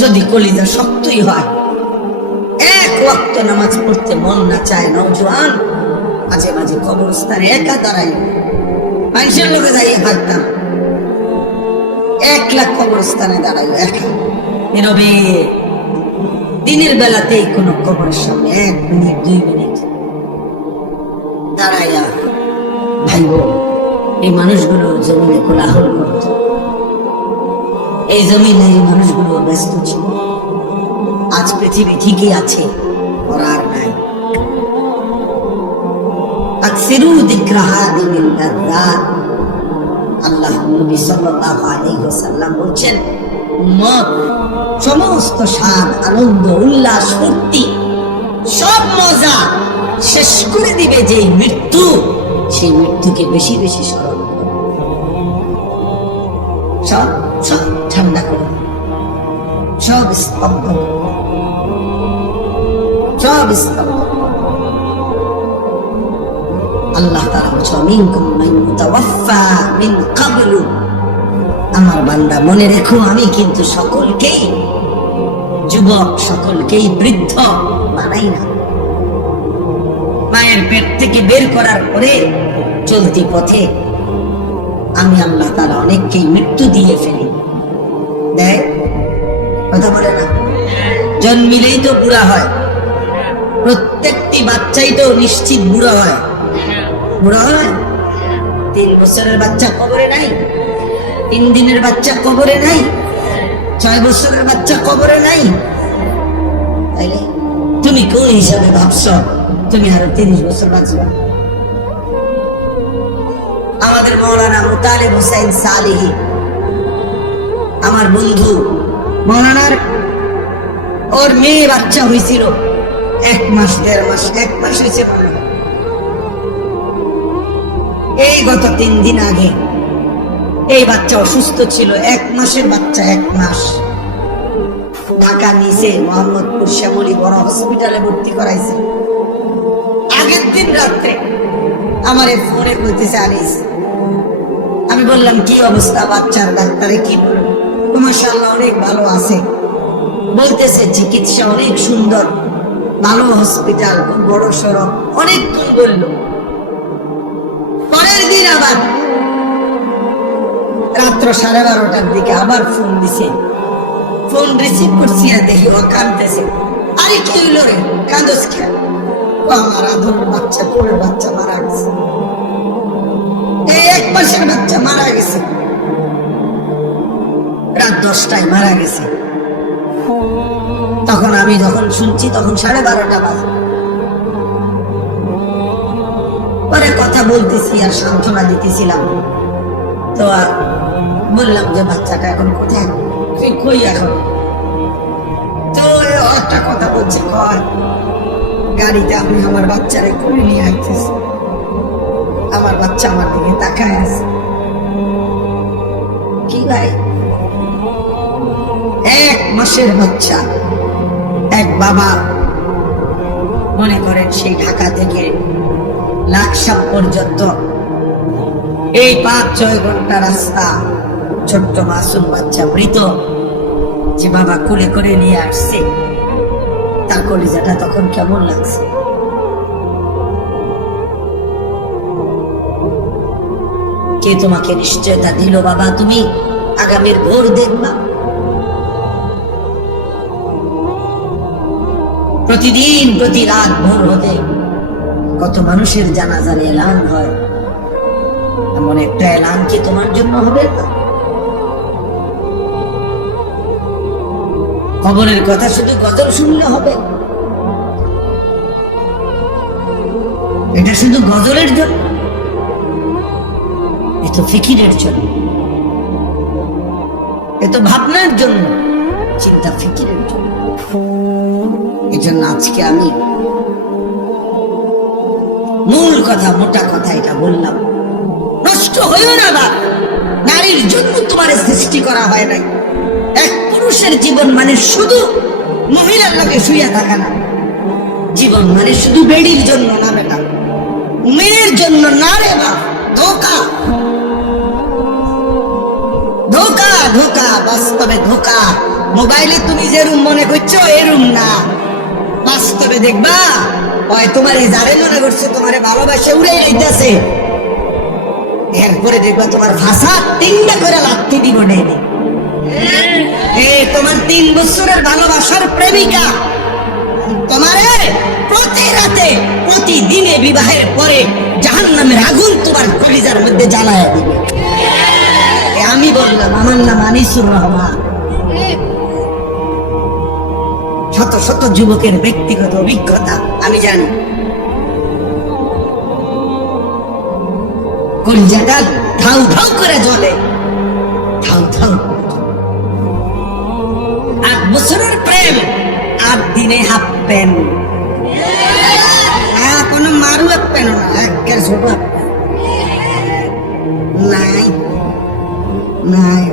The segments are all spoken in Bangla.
যদি কলিজা শক্তই হয়, এক ওয়াক্ত নামাজ পড়তে মন না চায় নওজোয়ান, মাঝে মাঝে কবরস্থানে একা দাঁড়াই, মানুষের লোকে যাই হাঁটতাম, 1 লাখ কবরস্থানে দাঁড়াই একা নীরবে। দিনের বেলাতেই কোনো কবরের সামনে 1 মিনিট 2 মিনিট দাঁড়াইয়া ভাইব এই মানুষগুলো জমিনে কোলাহল করত, এই জমিনে এই মানুষগুলো ব্যস্ত ছিল। আজ পৃথিবী ঠিকই আছে, ওরা আর নাই। আকসিরু যিকরা হাদিমিল লাযযাত, আল্লাহ নবী সাল্লাল্লাহু আলাইহি ওয়াসাল্লাম বলেন, উম্মত সমস্ত স্বাদ, আনন্দ, উল্লাস, ফুর্তি, সব মজা শেষ করে দিবে যে মৃত্যু, সেই মৃত্যুকে বেশি বেশি স্মরণ করো, সব সব ঠান্ডা করো, সব স্তব্ধ করো, সব স্তব্ধ। আল্লাহ তাআলা বলেন, মিনকুম মান ইউতাওয়াফা মিন ক্বাবলু, আমার বান্দা মনে রেখো আমি কিন্তু সকলকেই যুবক, সকলকেই বৃদ্ধ বানাই না। মায়ের পেট থেকে বের করার পরে চলতি পথে আমি আল্লাহ তাআলা অনেককেই মৃত্যু দিয়ে ফেলি। দেখ কথা বলে না, জন্মিলেই তো বুড়া হয়, প্রত্যেকটি বাচ্চাই তো নিশ্চিত বুড়া হয়। বুড়া হয়, 3 বছরের বাচ্চা কবরে নাই, 3 দিনের বাচ্চা কবরে নাই, 6 বছরের বাচ্চা কবরে নাই। তাইলে তুমি কোন হিসাবে ভাবছ তুমি আরো 30 বছর বাঁচবে? আমাদের মৌলানা মুতালিব হুসাইন সালিহি, আমার বন্ধু মৌলানার, ওর মেয়ে বাচ্চা হয়েছিল 1 মাস 1.5 মাস, 1 মাস হয়েছে। এই গত 3 দিন আগে এই বাচ্চা অসুস্থ ছিল, 1 মাসের বাচ্চা, 1 মাস। ঢাকা নিচে মোহাম্মদপুর শ্যামলী বড় হসপিটালে ভর্তি করাইছে। আগের দিন রাত্রে আমার ফোনে বলতেছে আনিস, আমি বললাম কি অবস্থা বাচ্চার? ডাক্তারে কি বলল? মাশাআল্লাহ অনেক ভালো আছে, বলতেছে চিকিৎসা অনেক সুন্দর, ভালো হসপিটাল, খুব বড় সড়ক, অনেকক্ষণ বলল। পরের দিন আবার রাত্র 12:30টার দিকে আবার ফোন দিছে, ফোন রিসিভ করছি আর দেখি ও কাঁদতেছে। আরে কি হইলো রে, কাঁদস কেন? আমার আদর বাচ্চা, কোলের বাচ্চা মারা গেছে, এই 1 মাসের বাচ্চা মারা গেছে, রাত 10টায় মারা গেছে। তখন আমি যখন শুনছি তখন 12:30টা বাজে। পরে কথা বলতেছি আর সান্ত্বনা দিতেছিলাম, তো বললাম যে বাচ্চাটা এখন কোথায়, কই এখন? তো একটা কথা বলছে, গাড়িতে আমি আমার বাচ্চারে করে নিয়ে আসতেছি, আমার বাচ্চা আমার দিকে তাকায় আছে। কি ভাই, 1 মাসের বাচ্চা, এক বাবা মনে করেন সেই ঢাকা থেকে লাকসাম পর্যন্ত এই 5-6 ঘন্টা রাস্তা, ছোট্ট মাসুম বাচ্চা মৃত, যে বাবা কুলে করে নিয়ে আসছে, তার কলিজাটা তখন কেমন লাগছে? কে তোমাকে নিশ্চয়তা দিল বাবা তুমি আগামীর ভোর দেখবা? প্রতিদিন প্রতি রাত ভোর হতে কত মানুষের জানাজার এলান হয়, এমন একটা এলান কি তোমার জন্য হবে না? কবরের কথা শুধু গজল শুনলে হবে? এটা শুধু গজলের জন্য? এ তো ফিকিরের জন্য, এ তো ভাবনার জন্য, চিন্তা ফিকিরের জন্য। এই জন্য আজকে আমি মূল কথা, মোটা কথা এটা বললাম, নষ্ট হইও না বা, নারীর জন্য তোমার সৃষ্টি করা হয় নাই। এক পুরুষের জীবন মানে শুধু মহিলার লগে শুইয়া থাকা না, জীবন মানে শুধু বেডির জন্য না বেটা, মেয়ের জন্য না রে বা। ধোকা, ধোকা, ধোকা, বাস্তবে ধোকা। মোবাইলে তুমি যে রুম মনে করছো এই রুম না, বাস্তবে দেখবা ওই তোমার এই যারে মনে করছে তোমারে ভালোবাসে উড়ে লইতেছে, এরপরে দেখবা তোমার ভাষা 3টা করে লাথি দিব নেই। তোমার 3 বছরের ভালোবাসার প্রেমিকা তোমারে প্রতি রাতে প্রতিদিনে বিবাহের পরে জাহান্নামের আগুন তোমার কলিজার মধ্যে জ্বালায় দিবে। আমি বললাম, আমার নাম আনিসুর রহমান। শত শত যুবকের ব্যক্তিগত অভিজ্ঞতা আমি জানি। কলিজাটা ধাউ ধাউ করে জ্বলে, ধাউ ধাউ। 8 বছরের প্রেম, 8 দিনে হাফ প্যান্ট, কোনো মারু এক প্যান্ট না, একের ছোট নাই নাই।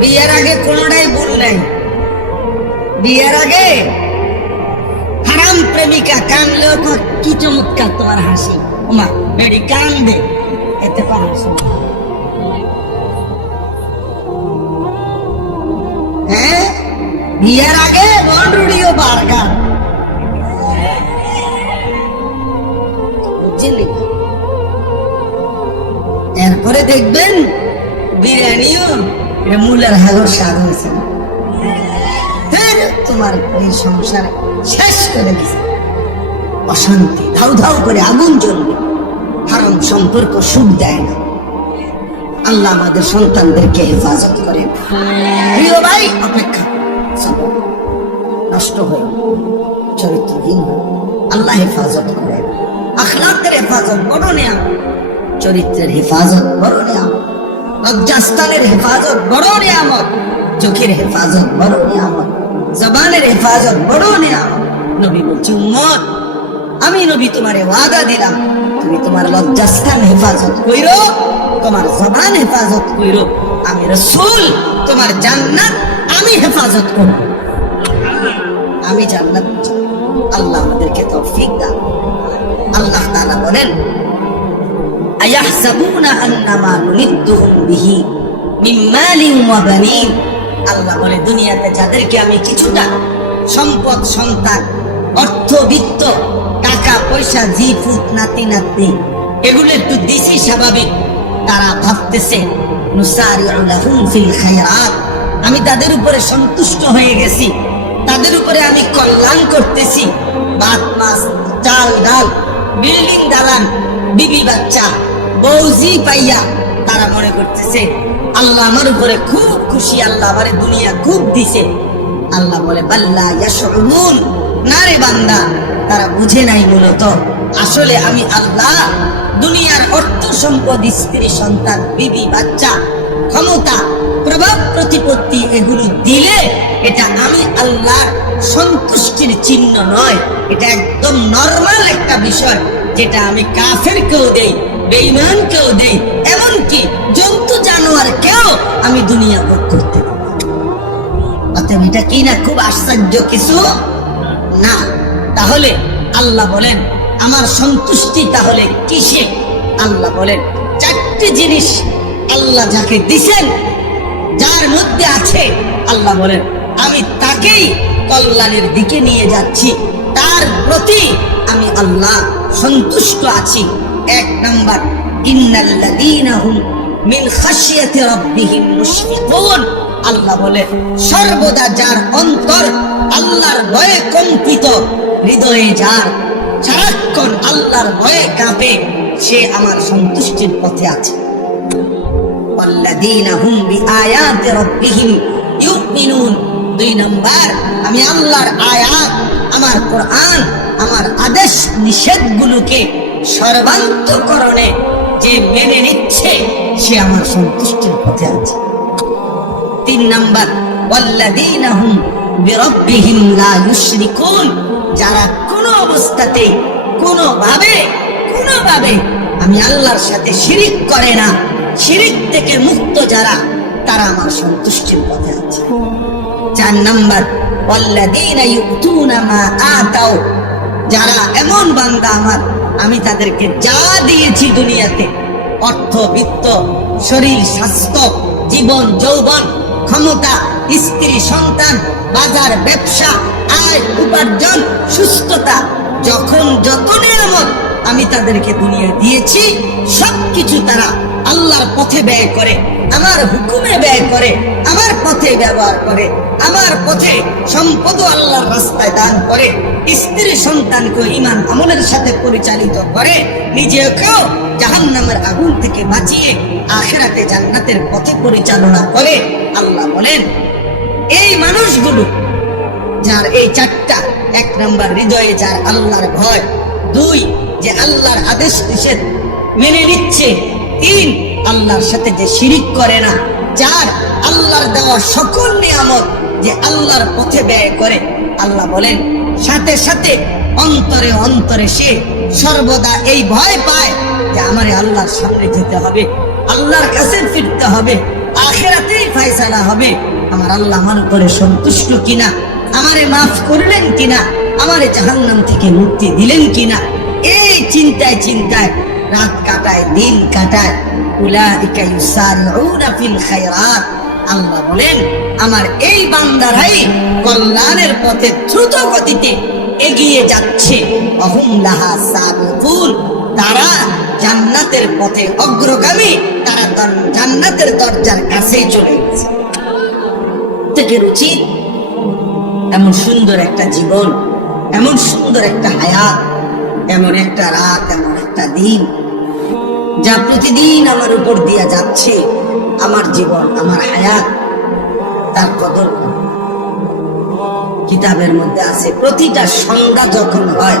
বিয়ের আগে কোনটাই ভুল নাই। বিয়ের আগে হারাম প্রেমিকা কানলেও কি চমৎকার তোমার হাসি, ওমা বেড়ি কান দে, এতে পা হাসি। বিয়ের আগে বন্ডুড়িও বার্গার, বুঝলি? এরপরে দেখবেন বিরিয়ানিও মূলের হাগর স্বাদ হয়েছে, তোমার এই সংসার শেষ করে দিছে। অশান্তি ধাউ ধাউ করে আগুন জ্বলবে। হারাম সম্পর্ক সুখ দেয় না। আল্লাহ আমাদের সন্তানদেরকে হেফাজত করে। প্রিয় ভাই, অপেক্ষা নষ্ট হয়ে চরিত্রহীন আল্লাহ হেফাজত করে। আখলাকের হেফাজত বড় নিয়ামত, চরিত্রের হেফাজত বড় নিয়ামত, লজ্জাস্থানের হেফাজত বড় নিয়ামত, চোখের হেফাজত বড় নিয়ামত, জবানের হেফাজত বড় নিয়ামত। নবী বলছে, উম্মত আমি নবী তোমারে ওয়াদা দিলাম, তুমি তোমার লজ্জাস্থান হেফাজত কইরো, তোমার জবান হেফাজত কইরো, আমি রাসূল তোমার জান্নাত আমি হেফাজত করব। আমি জান্নাত। আল্লাহ আমাদেরকে তৌফিক দান। আল্লাহ তাআলা বলেন, আয়াহসাবুনা আন্নামা নুমিদ্দুহুম বিহি মিন মালিন ওয়া বানিন। আল্লাহ বলে, দুনিয়াতে যাদেরকে আমি কিছুটা সম্পদ, সন্তান, অর্থ, বিত্ত, টাকা পয়সা, জি ফুট, নাতি নাতনি এগুলো একটু দিছি, স্বাভাবিক তারা ভাবতেছে নুসারিউ লাহুম ফিল খায়রাত, আমি তাদের উপরে সন্তুষ্ট হয়ে গেছি, তাদের উপরে আমি কল্যাণ করতেছি। ভাত মাছ চাল ডাল, বিল্ডিং দালান, বিবি বাচ্চা, বউজি পাইয়া তারা মনে করতেছে আল্লাহ আমার উপরে খুব খুশি, আল্লাহ আমারে দুনিয়া খুব দিছে। আল্লাহ বলে, বাল্লা ইয়াশউরুন, না রে বান্দা, তারা বুঝে নাই মূলত আসলে আমি আল্লাহ দুনিয়ার অর্থ সম্পদ, স্ত্রী সন্তান, বিবি বাচ্চা, ক্ষমতা, প্রভাব প্রতিপত্তি এগুলো দিলে এটা আমি আল্লাহর সন্তুষ্টির চিহ্ন নয়, এটা একদম নরমাল একটা বিষয়, যেটা আমি কাফেরকেও দেই, বেঈমানকেও দেই, এমনকি জন্তু জানোয়ারকেও আমি দুনিয়া ভোগ করতে দেব। অতএব এটা কি না খুব আশ্চর্য কিছু না? তাহলে আল্লাহ বলেন আমার সন্তুষ্টি তাহলে কিসে? আল্লাহ বলেন 4টি জিনিস আল্লাহ যাকে দিছেন, যার মধ্যে আছে, আল্লাহ বলেন আমি তাকেই কল্যাণের দিকে নিয়ে যাচ্ছি, তার প্রতি আমি আল্লাহ সন্তুষ্ট আছি। 1 নাম্বার, ইন্নাল্লাযীনা হুম মিন খাশিয়াতি রাব্বিহিম মুশফিকুন। আল্লাহ বলে সর্বদা যার অন্তর আল্লাহর ভয়ে কম্পিত, হৃদয়ে যার সারাক্ষণ আল্লাহর ভয়ে কাঁপে, সে আমার সন্তুষ্টির পথে আছে। ওয়াল্লাযীনা হুম বিআয়াতি রাব্বিহিম ইউমিনুন। 2 নাম্বার, আমি আল্লাহর আয়াত, আমার কোরআন, আমার আদেশ নিষেধগুলোকে সর্বান্তকরণে যে মেনে নিচ্ছে, সে আমার সন্তুষ্টির পথে আছে। 3 নাম্বার, ওয়াল্লাযীনা হুম বিরাব্বিহিম লা ইউশরিকুন। যারা কোনো অবস্থাতে কোনোভাবে আমি আল্লাহর সাথে শিরিক করে না, শিরিক থেকে মুক্ত যারা, তারা আমার সন্তুষ্টির পথে আছে। 4 নাম্বার, ওয়াল্লাযীনা ইউতুনা মা আতাও। যারা এমন বান্দা আমার, আমি তাদেরকে যা দিয়েছি দুনিয়াতে অর্থ বিত্ত, শরীর স্বাস্থ্য, জীবন যৌবন, ক্ষমতা, স্ত্রী সন্তান, বাজার ব্যবসা, আয় উপার্জন, সুস্থতা, যখন যত নিয়ামত আমি তাদেরকে দুনিয়া দিয়েছি, সবকিছু তারা আল্লাহর পথে ব্যয় করে, আমার হুকুমে ব্যয় করে, আমার পথে ব্যবহার করে, আমার পথে সম্পদ আল্লাহর রাস্তায় দান করে, স্ত্রী সন্তানকে ঈমান আমলের সাথে পরিচালিত করে, নিজেকেও জাহান্নামের আগুন থেকে বাঁচিয়ে আখিরাতে জান্নাতের পথে পরিচালনা করে। আল্লাহ বলেন, এই মানুষগুলো যার এই চারটা, 1 নম্বর হৃদয়ে যার আল্লাহর ভয়, 2 যে আল্লাহর আদেশ নিষেধ মেনে নিচ্ছে, 3 আল্লাহর সাথে যে শিরিক করে না, 4 আল্লাহর দেওয়া সকল নিয়ামত যে আল্লাহর পথে ব্যয় করে। আল্লাহ বলেন, সাথে সাথে অন্তরে অন্তরে সে সর্বদা এই ভয় পায় যে আমারে আল্লাহর সামনে যেতে হবে, আল্লাহর কাছে ফিরতে হবে, আখিরাতেই ফয়সালা হবে। আমার আল্লাহ আমার উপরে সন্তুষ্ট কিনা, আমারে মাফ করলেন কিনা, আমারে জাহান্নাম থেকে মুক্তি দিলেন কিনা, এই চিন্তায় চিন্তায় রাত কাটায়, দিন কাটায়। উলাইকা ইউসারিউনা ফিল খায়রাত। আল্লাহ বলেন, আমার এই বান্দারাই কল্যাণের পথে দ্রুত গতিতে এগিয়ে যাচ্ছে। ওহুম লাহা সাবিকুন। তারা জান্নাতের পথে অগ্রগামী, তারা জান্নাতের দরজার কাছেই চলে গেছে। থেকে উচিত এমন সুন্দর একটা জীবন, এমন সুন্দর একটা হায়াত, এমন একটা রাত, এমন একটা দিন যা প্রতিদিন আমার উপর দিয়ে যাচ্ছে, আমার জীবন, আমার হায়াত, তার কদর করব। কিতাবের মধ্যে আছে, প্রতিটা সন্ধ্যা যখন হয়,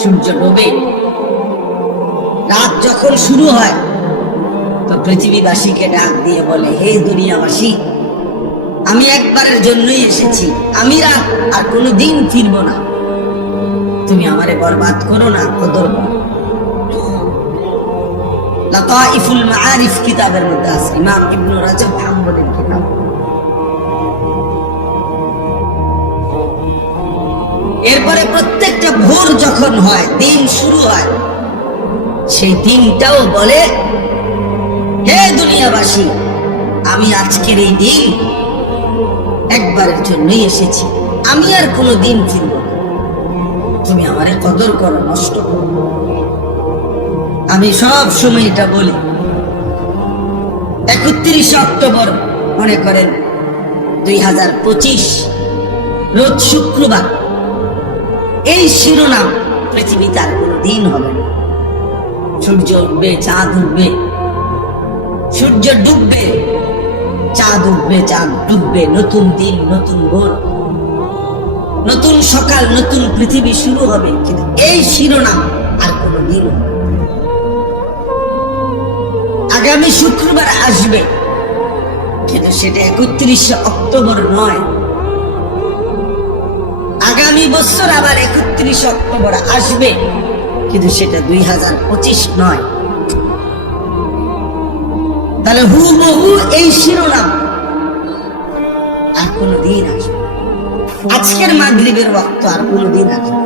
সূর্য ডোবে, রাত যখন শুরু হয়, তো পৃথিবীবাসীকে ডাক দিয়ে বলে, হে দুনিয়াবাসী, আমি একবারের জন্যই এসেছি, আমি রাত আর কোনোদিন ফিরব না, তুমি আমারে বরবাদ করো না, কদর করো। লাতাইফুল মাআরিফ কিতাবের মধ্যে আছে, ইমাম ইবনে রাজব হাম্বলির কিতাব। এরপরে প্রত্যেকটা ভোর যখন হয়, দিন শুরু হয়, সেই দিনটাও বলে, হে দুনিয়াবাসী, আমি আজকের এই দিন একবারের জন্যই এসেছি, আমি আর কোনো দিন ফিরব না, তুমি আমারে কদর করো, নষ্ট করো। আমি সব সময় এটা বলি। 31 অক্টোবর মনে করেন 2025 রোজ শুক্রবার, এই শিরোনাম পৃথিবীতে আর কোনো দিন হবে না। সূর্য উঠবে, চাঁদ উঠবে, সূর্য ডুববে, চাঁদ উঠবে, চাঁদ ডুববে, নতুন দিন, নতুন ভোর, নতুন সকাল, নতুন পৃথিবী শুরু হবে, কিন্তু এই শিরোনাম আর কোনো দিন হবে না। আগামী শুক্রবার আসবে, কিন্তু সেটা 31 অক্টোবর নয়। আগামী বছর আবার 31 অক্টোবর আসবে, কিন্তু সেটা 2025 নয়। তাহলে হুবহু এই শিরোনাম আর কোনো দিন আসবে। আজকের মাগরিবের ওয়াক্ত আর কোনো দিন আসবে,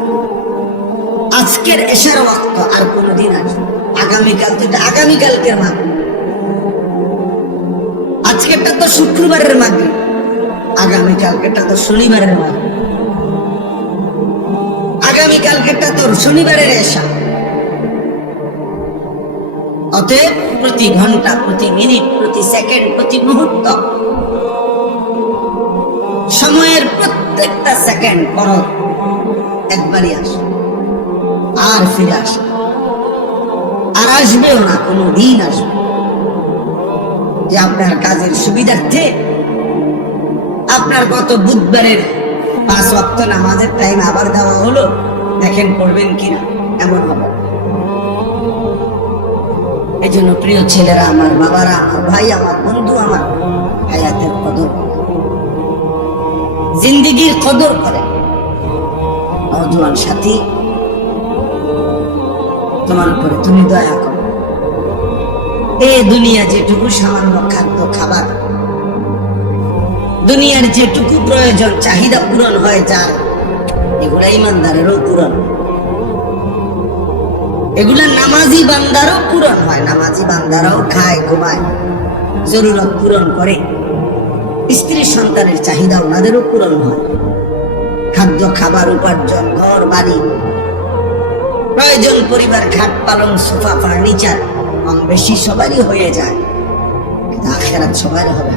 আজকের এশার ওয়াক্ত আর কোনো দিন আসবে। আগামীকাল তো আগামীকালকের মাগরিব, আজকেরটা তো শুক্রবারের মাগরিব, আগামীকালকেরটা তো শনিবারের মাগরিব, আগামীকালকেরটা তো শনিবারের এশা। অতএব প্রতি ঘন্টা, প্রতি মিনিট, প্রতি সেকেন্ড, প্রতি মুহূর্ত, সময়ের প্রত্যেকটা সেকেন্ড পরত একবারই আসে, আর ফিরে আসে, আর আসবেও না, কোনো দিন আসবে। যে আপনার কাজের সুবিধার্থে আপনার গত বুধবারের 5 ওয়াক্ত নামাজের টাইম আবার দেওয়া হলো, দেখেন পড়বেন কিনা, এমন হবে। এই জন্য প্রিয় ছেলেরা, আমার বাবারা, আমার ভাই, আমার বন্ধু, আমার হায়াতের কদর, জিন্দিগির কদর করে। নওজোয়ান সাথী, তোমার উপরে তুমি দয়া করো। এই দুনিয়া যেটুকু সামান্য খাদ্য খাবার, দুনিয়ার যেটুকু প্রয়োজন, চাহিদা পূরণ হয় যার, এগুলা ইমানদারেরও পূরণ। এগুলা নামাজি বান্দারও পূরণ হয়, নামাজি বান্দারাও খায় ঘুমায়, জরুরত পূরণ করে, স্ত্রী সন্তানের চাহিদা ওনাদেরও পূরণ হয়, খাদ্য খাবার উপার্জন ঘর বাড়ি প্রয়োজন পরিবার খাট পালন সোফা ফার্নিচার কম বেশি সবারই হয়ে যায়, কিন্তু আখিরাত সবার হবে।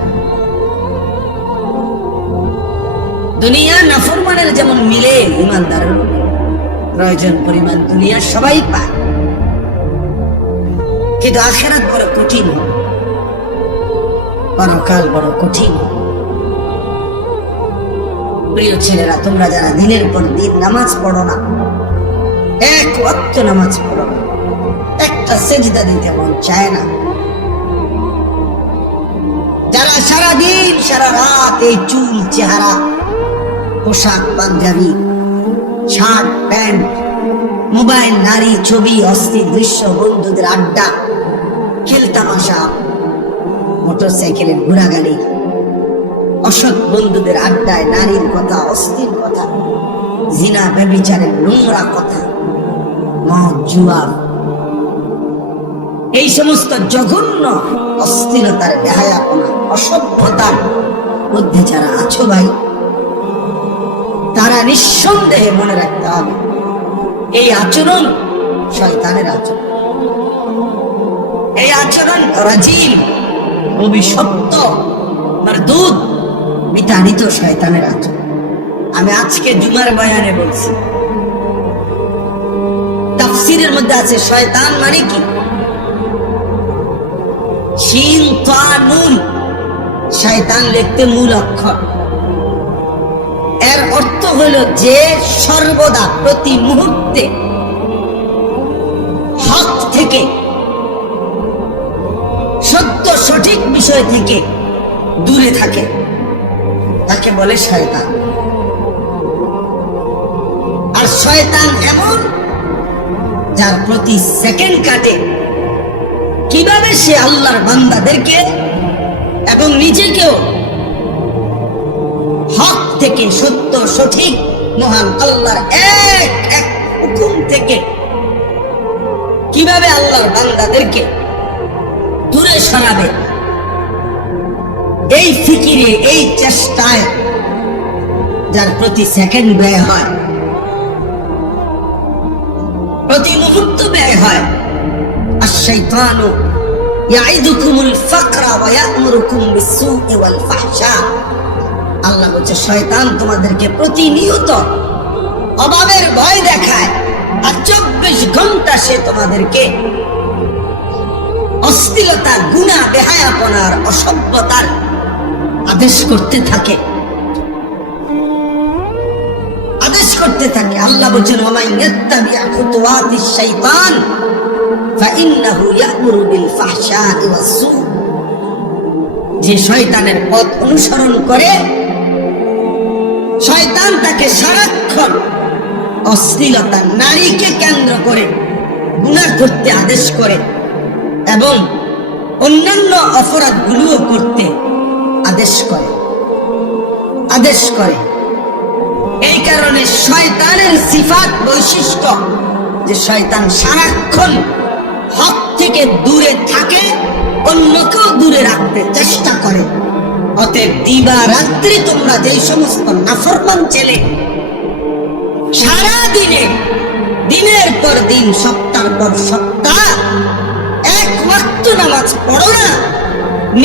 দুনিয়া নাফরমানের যেমন মিলে ইমানদারের প্রয়োজন পরিমাণ দুনিয়া সবাই পায়, কিন্তু আখিরাত বড় কঠিন হবে, পরকাল বড় কঠিন। প্রিয় ছেলেরা, তোমরা যারা দিনের পর দিন নামাজ পড়ো না, এক ওয়াক্ত নামাজ পড়ো না, একটা সেজদা দিতে মন চায় না, যারা সারাদিন সারা রাত এই চুল চেহারা পোশাক পাঞ্জাবি শার্ট প্যান্ট মোবাইল নারী ছবি অস্থির দৃশ্য বন্ধুদের আড্ডা খেলতামাশা মোটরসাইকেলের ঘোরাগাড়ি অসৎ বন্ধুদের আড্ডায় নারীর কথা অস্থির কথা জিনা ব্যভিচারের নোংরা কথা মদ জুয়া এই সমস্ত জঘন্য অস্থিরতার বেহায়াপনা অসভ্যতার মধ্যে যারা আছো ভাই, তারা নিঃসন্দেহে মনে রাখতে হবে এই আচরণ শয়তানের আচরণ, এই আচরণ রাজিম অভিশপ্ত মারদুদ বিতাড়িত শয়তানের আচরণ। আমি আজকে জুমার বয়ানে বলছি, তাফসীরের মধ্যে আছে শয়তান মানে কি, শিন তা নুন, শয়তান লিখতে মূল অক্ষর, এর অর্থ হলো যে সর্বদা প্রতি মুহূর্তে হক থেকে সত্য সঠিক বিষয় থেকে দূরে থাকে, তাকে বলে শয়তান। আর শয়তান এমন যার প্রতি সেকেন্ড কাটে কিভাবে সে আল্লাহর বান্দাদেরকে এবং নিজেকেও হক থেকে সত্য সঠিক মহান আল্লাহর এক এক হুকুম থেকে কিভাবে আল্লাহর বান্দাদেরকে দূরে সরাবে, এই ফিকিরে এই চেষ্টায় যার প্রতি সেকেন্ড ব্যয় হয়, প্রতি মুহূর্ত ব্যয় হয়। আশ-শাইতানু ইয়াইদুকুমুল ফাকরা ওয়া ইয়া'মুরুকুম বিস-সু'i ওয়াল ফাহশা। আল্লাহ বলছে শয়তান তোমাদেরকে প্রতিনিয়ত অভাবের ভয় দেখায়, আর 24 ঘন্টা সে তোমাদেরকে অশ্লীলতা গুনাহ বেহায়াপনার অসভ্যতার আদেশ করতে থাকে, আদেশ করতে থাকে। আল্লাহ বলছেন ওয়ামান ইয়াত্তাবি'আ খুতুওয়াতিশ শাইতান ফাইন্নাহু ইয়া'মুরু বিল ফাহশা'i ওয়াস-সু'। যে শয়তানের পথ অনুসরণ করে শয়তান তাকে সারাক্ষণ অশ্লীলতা নারীকে কেন্দ্র করে গুনাহ করতে আদেশ করে এবং অন্যান্য অপরাধগুলোও করতে আদেশ করে। এই কারণে শয়তানের সিফাত বৈশিষ্ট্য যে শয়তান সারাক্ষণ হক থেকে দূরে থাকে, অন্যকেও দূরে রাখতে চেষ্টা করে। অতএব দিবা রাত্রি তোমরা যে সমস্ত নাফরমান ছেলে সারা দিনে দিনের পর দিন সপ্তাহের পর সপ্তাহ এক ওয়াক্ত নামাজ পড়ো না,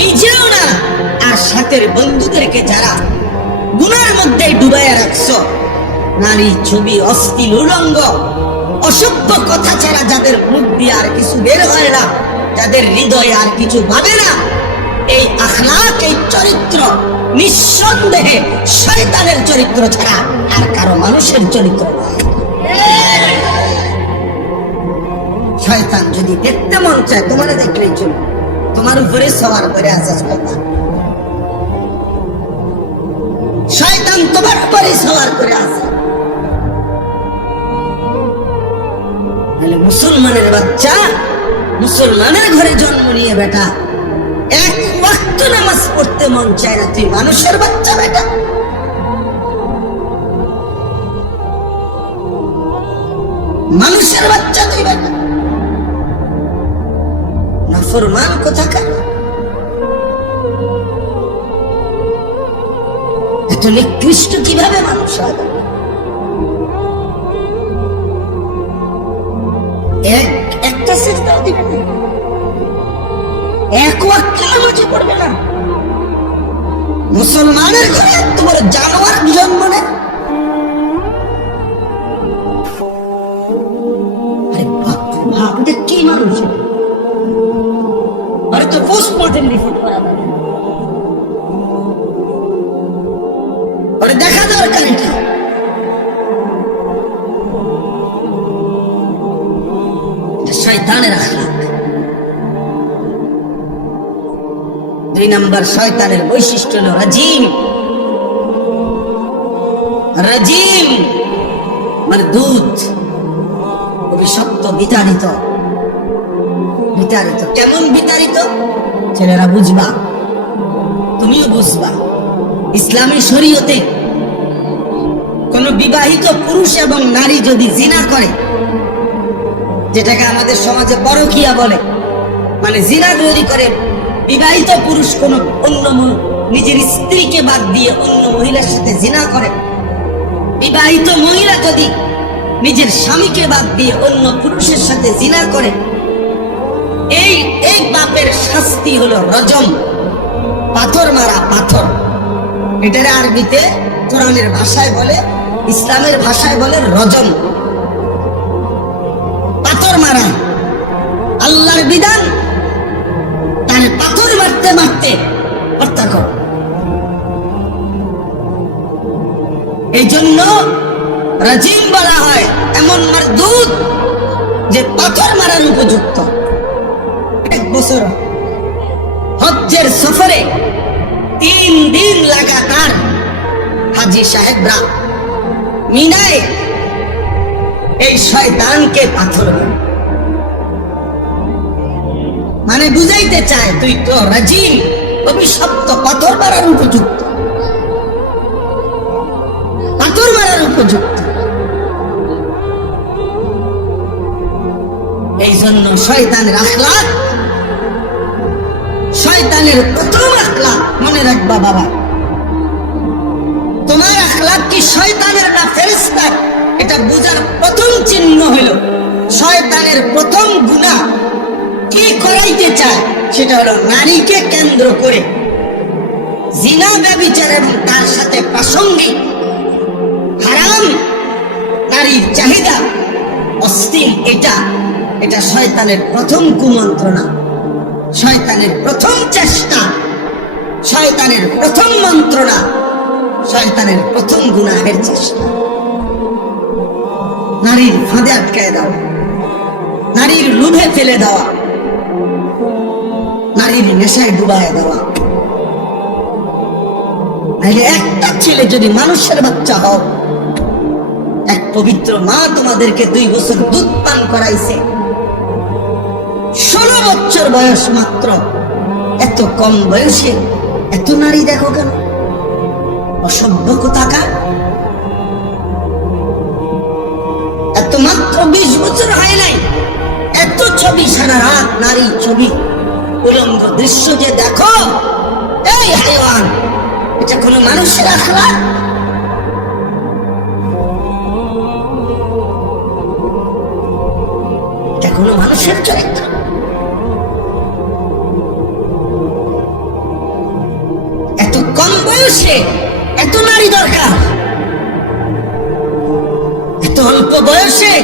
নিজেও না, আর সাথের বন্ধুদেরকে যারা গুনার মধ্যে ডুবাইয়া রাখছো, নারী ছবি অশ্লীল উলঙ্গ অসভ্য কথা ছাড়া যাদের মুখ দিয়ে আর কিছু বের হয় না, যাদের হৃদয়ে আর কিছু ভাবে না, এই আখলাক এই চরিত্র নিঃসন্দেহে শয়তানের চরিত্র ছাড়া আর কারো মানুষের চরিত্র নয়। শয়তান যদি দেখতে মন চায় তোমার দেখলেই চলবে, তোমার উপরে সওয়ার করে আছে শয়তান। শয়তান তোমার উপরে সওয়ার করে আছে। তাহলে মুসলমানের বাচ্চা, মুসলমানের ঘরে জন্ম নিয়ে বেটা, এক ওয়াক্ত নামাজ পড়তে মন চায় না, তুই মানুষের বাচ্চা বেটা। মানুষের বাচ্চা তুই বেটা। নাফরমান কোথাকার, এত নিকৃষ্ট কিভাবে মানুষ হয়? একটা সেজদাও দিবে না, এক ওয়াক্ত নামাজে পড়বে না। মুসলমানের ঘরে এত বড় জানোয়ার জন্ম নেয়। আরে বাপ রে বাপ, এটা কি মানুষ? আরে তো পোস্টমর্টেম রিপোর্ট করা যাবে, আরে দেখা দরকার। এটা শয়তানের আখলাক। 2 নম্বর শয়তানের বৈশিষ্ট্য হলো রাজিম। রাজিম মানে দূত, অভিশপ্ত, বিতাড়িত। বিতাড়িত কেমন বিতাড়িত? ছেলেরা বুঝবা, তুমিও বুঝবা। ইসলামী শরীয়তে কোন বিবাহিত পুরুষ এবং নারী যদি জিনা করে, যেটাকে আমাদের সমাজে পরকীয়া বলে, মানে জিনা তৈরি করে, বিবাহিত পুরুষ কোন অন্য নিজের স্ত্রীকে বাদ দিয়ে অন্য মহিলার সাথে জিনা করে, বিবাহিত মহিলা যদি নিজের স্বামীকে বাদ দিয়ে অন্য পুরুষের সাথে জিনা করে, এই এক বাপের শাস্তি হলো রজম, পাথর মারা। পাথর এটার আরবিতে কোরআনের ভাষায় বলে, ইসলামের ভাষায় বলে রজম, পাথর মারা। আল্লাহর বিধান, তার পাথর মারতে মারতে হত্যা কর। এই জন্য রাজিম বলা হয় এমন মারদুদ যে পাথর মারার উপযুক্ত। 1 বছর হজ্জের সফরে 3 দিন লাগাতার হাজী সাহেবরা মিনায় এই শয়তানকে পাথর মারে। মানে বুঝাইতে চায় তুই তো রাজিম, অভিশপ্ত, পাথর মারার উপযুক্ত, পাথর মারার উপযুক্ত। এই জন্য শয়তানের আখলাক, শয়তানের প্রথম আখলাক মনে রাখবা বাবা। তোমার আখলাক কি শয়তানের না ফেরেশতার, এটা বুঝার প্রথম চিহ্ন হলো শয়তানের প্রথম গুনাহ কি করাইতে চায়, সেটা হলো নারীকে কেন্দ্র করে জিনা, ব্যভিচার এবং তার সাথে প্রাসঙ্গিক হারাম নারীর চাহিদা, অশ্লীল, এটা শয়তানের প্রথম কুমন্ত্রণা, শয়তানের প্রথম চেষ্টা, শয়তানের প্রথম মন্ত্রণা, শয়তানের প্রথম গুনাহের চেষ্টা। নারীর ফাঁদে আটকায় দেওয়া, নারীর লোভে ফেলে দেওয়া, নারীর নেশায় ডুবায় দেওয়া। একটা ছেলে যদি মানুষের বাচ্চা হও, এক পবিত্র মা তোমাদেরকে 2 বছর দুধ পান করাইছে, 16 বছর বয়স মাত্র, এত কম বয়সে এত নারী দেখো কেন? অসভ্য কোথাকার। এত মাত্র 20 বছর হয় নাই, এত ছবি, সারা রাত নারী ছবি, উলঙ্গ দৃশ্য যে দেখো, এই হাইওয়ান, এটা কোনো মানুষের আখলাক? এটা কোনো মানুষের চরিত্র? এত কম বয়সে এত নারী দরকার, এত অল্প বয়সে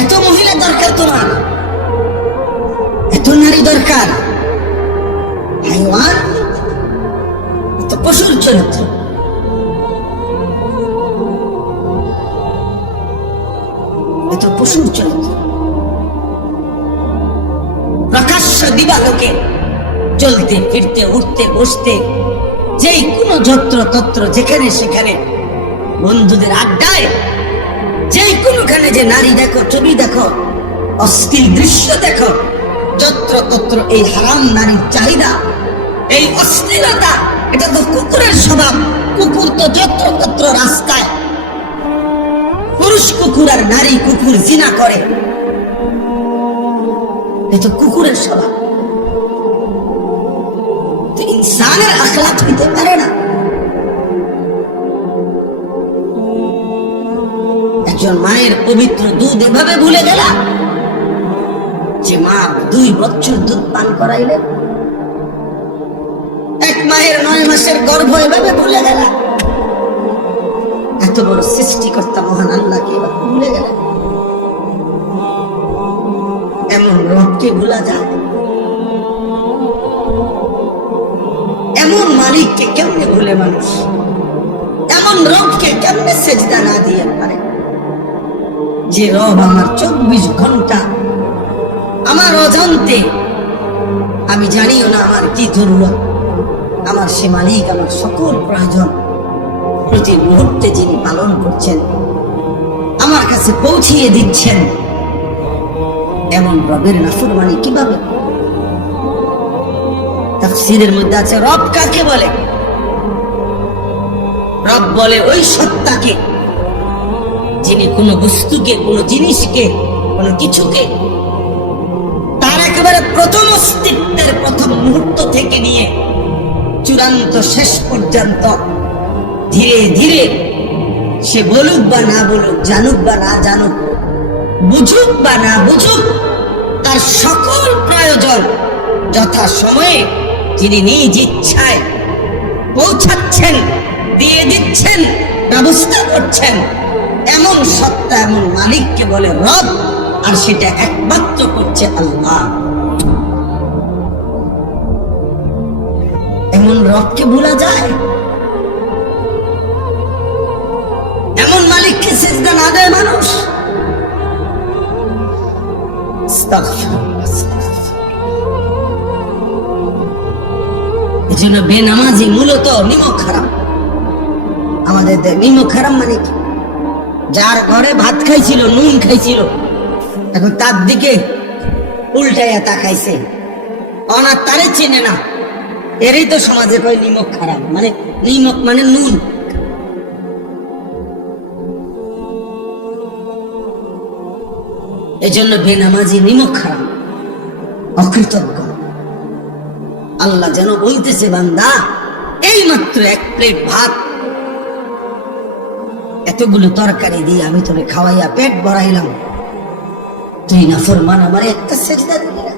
এত মহিলা দরকার, তোমার এত নারী দরকার? হাইওয়ান, এত পশুর চরিত্র। এত পশুর চরিত্র। প্রকাশ্য দিবালোকে চলতে ফিরতে, উঠতে বসতে, যেই কোনো যত্র তত্র, যেখানে সেখানে বন্ধুদের আড্ডায়, যেই কোনোখানে যে নারী দেখো, ছবি দেখো, অশ্লীল দৃশ্য দেখো, যত্র তত্র এই হারাম নারীর চাহিদা, এই অশ্লীলতা, এটা তো কুকুরের স্বভাব। কুকুর তো যত্র তত্র রাস্তায়, পুরুষ কুকুর আর নারী কুকুর জিনা করে। এ তো কুকুরের স্বভাব। তো ইনসানের আখলাক হইতে পারে না। একজন মায়ের পবিত্র দুধ এভাবে ভুলে গেলা, যে মা 2 বছর দুধ পান করাইলেন। এক মায়ের 9 মাসের গর্ভ এভাবে ভুলে গেলা। এত বড় সৃষ্টিকর্তা মহান আল্লাহকে এভাবে ভুলে গেলেন। এমন রবকে ভুলা যায়? এমন মালিককে কেমনে ভুলে মানুষ? এমন রবকে কেমনে সেজদা না দিয়ে পারে? যে রব আমার 24 ঘন্টা আমার অজান্তে, আমি জানিও না আমার কি জরুরত, আমার সে মালিক আমার সকল প্রয়োজন প্রতি মুহূর্তে যিনি পালন করছেন, আমার কাছে পৌঁছিয়ে দিচ্ছেন। এমন রবের নাফরমানি কিভাবে? তাফসীরের মধ্যে আছে রব কাকে বলে? রব বলে ওই সত্তাকে যিনি কোনো বস্তুকে, কোনো জিনিসকে, কোনো কিছুকে তার একেবারে প্রথম অস্তিত্বের প্রথম মুহূর্ত থেকে নিয়ে চূড়ান্ত শেষ পর্যন্ত ধীরে ধীরে সে বলুক বা না বলুক, জানুক বা না জানুক, বুঝুক বা না বুঝুক, তার সকল প্রয়োজন যথা সময়ে যিনি নিজ ইচ্ছায় পৌঁছাচ্ছেন, দিয়ে দিচ্ছেন, ব্যবস্থা করছেন, এমন সত্তা, এমন মালিককে বলে রব। আর সেটা একমাত্র করছে আল্লাহ। এমন রবকে ভুলা যায়? এমন মালিককে সিজদা না দেয় মানুষ? এই জন্য বেনামাজি মূলত নিমক হারাম। আমাদের নিমক হারাম মানে কি? যার ঘরে ভাত খাইছিল, নুন খাইছিল, এখন তার দিকে উল্টাইয়া তাকাইছে, অনার তারে চেনে না, এরই তো সমাজে কয় নিমক খারাপ। মানে নিমক মানে নুন। এজন্য বেনামাজি নিমক খারাপ, অকৃতজ্ঞ। আল্লাহ যেন বলতেছে, বান্দা এই মাত্র 1 প্লেট ভাত, এতগুলো তরকারি দিয়ে আমি তোরে খাওয়াইয়া পেট ভরাইলাম, তুই নাফরমান আমার একটা সেজদা দিলি না।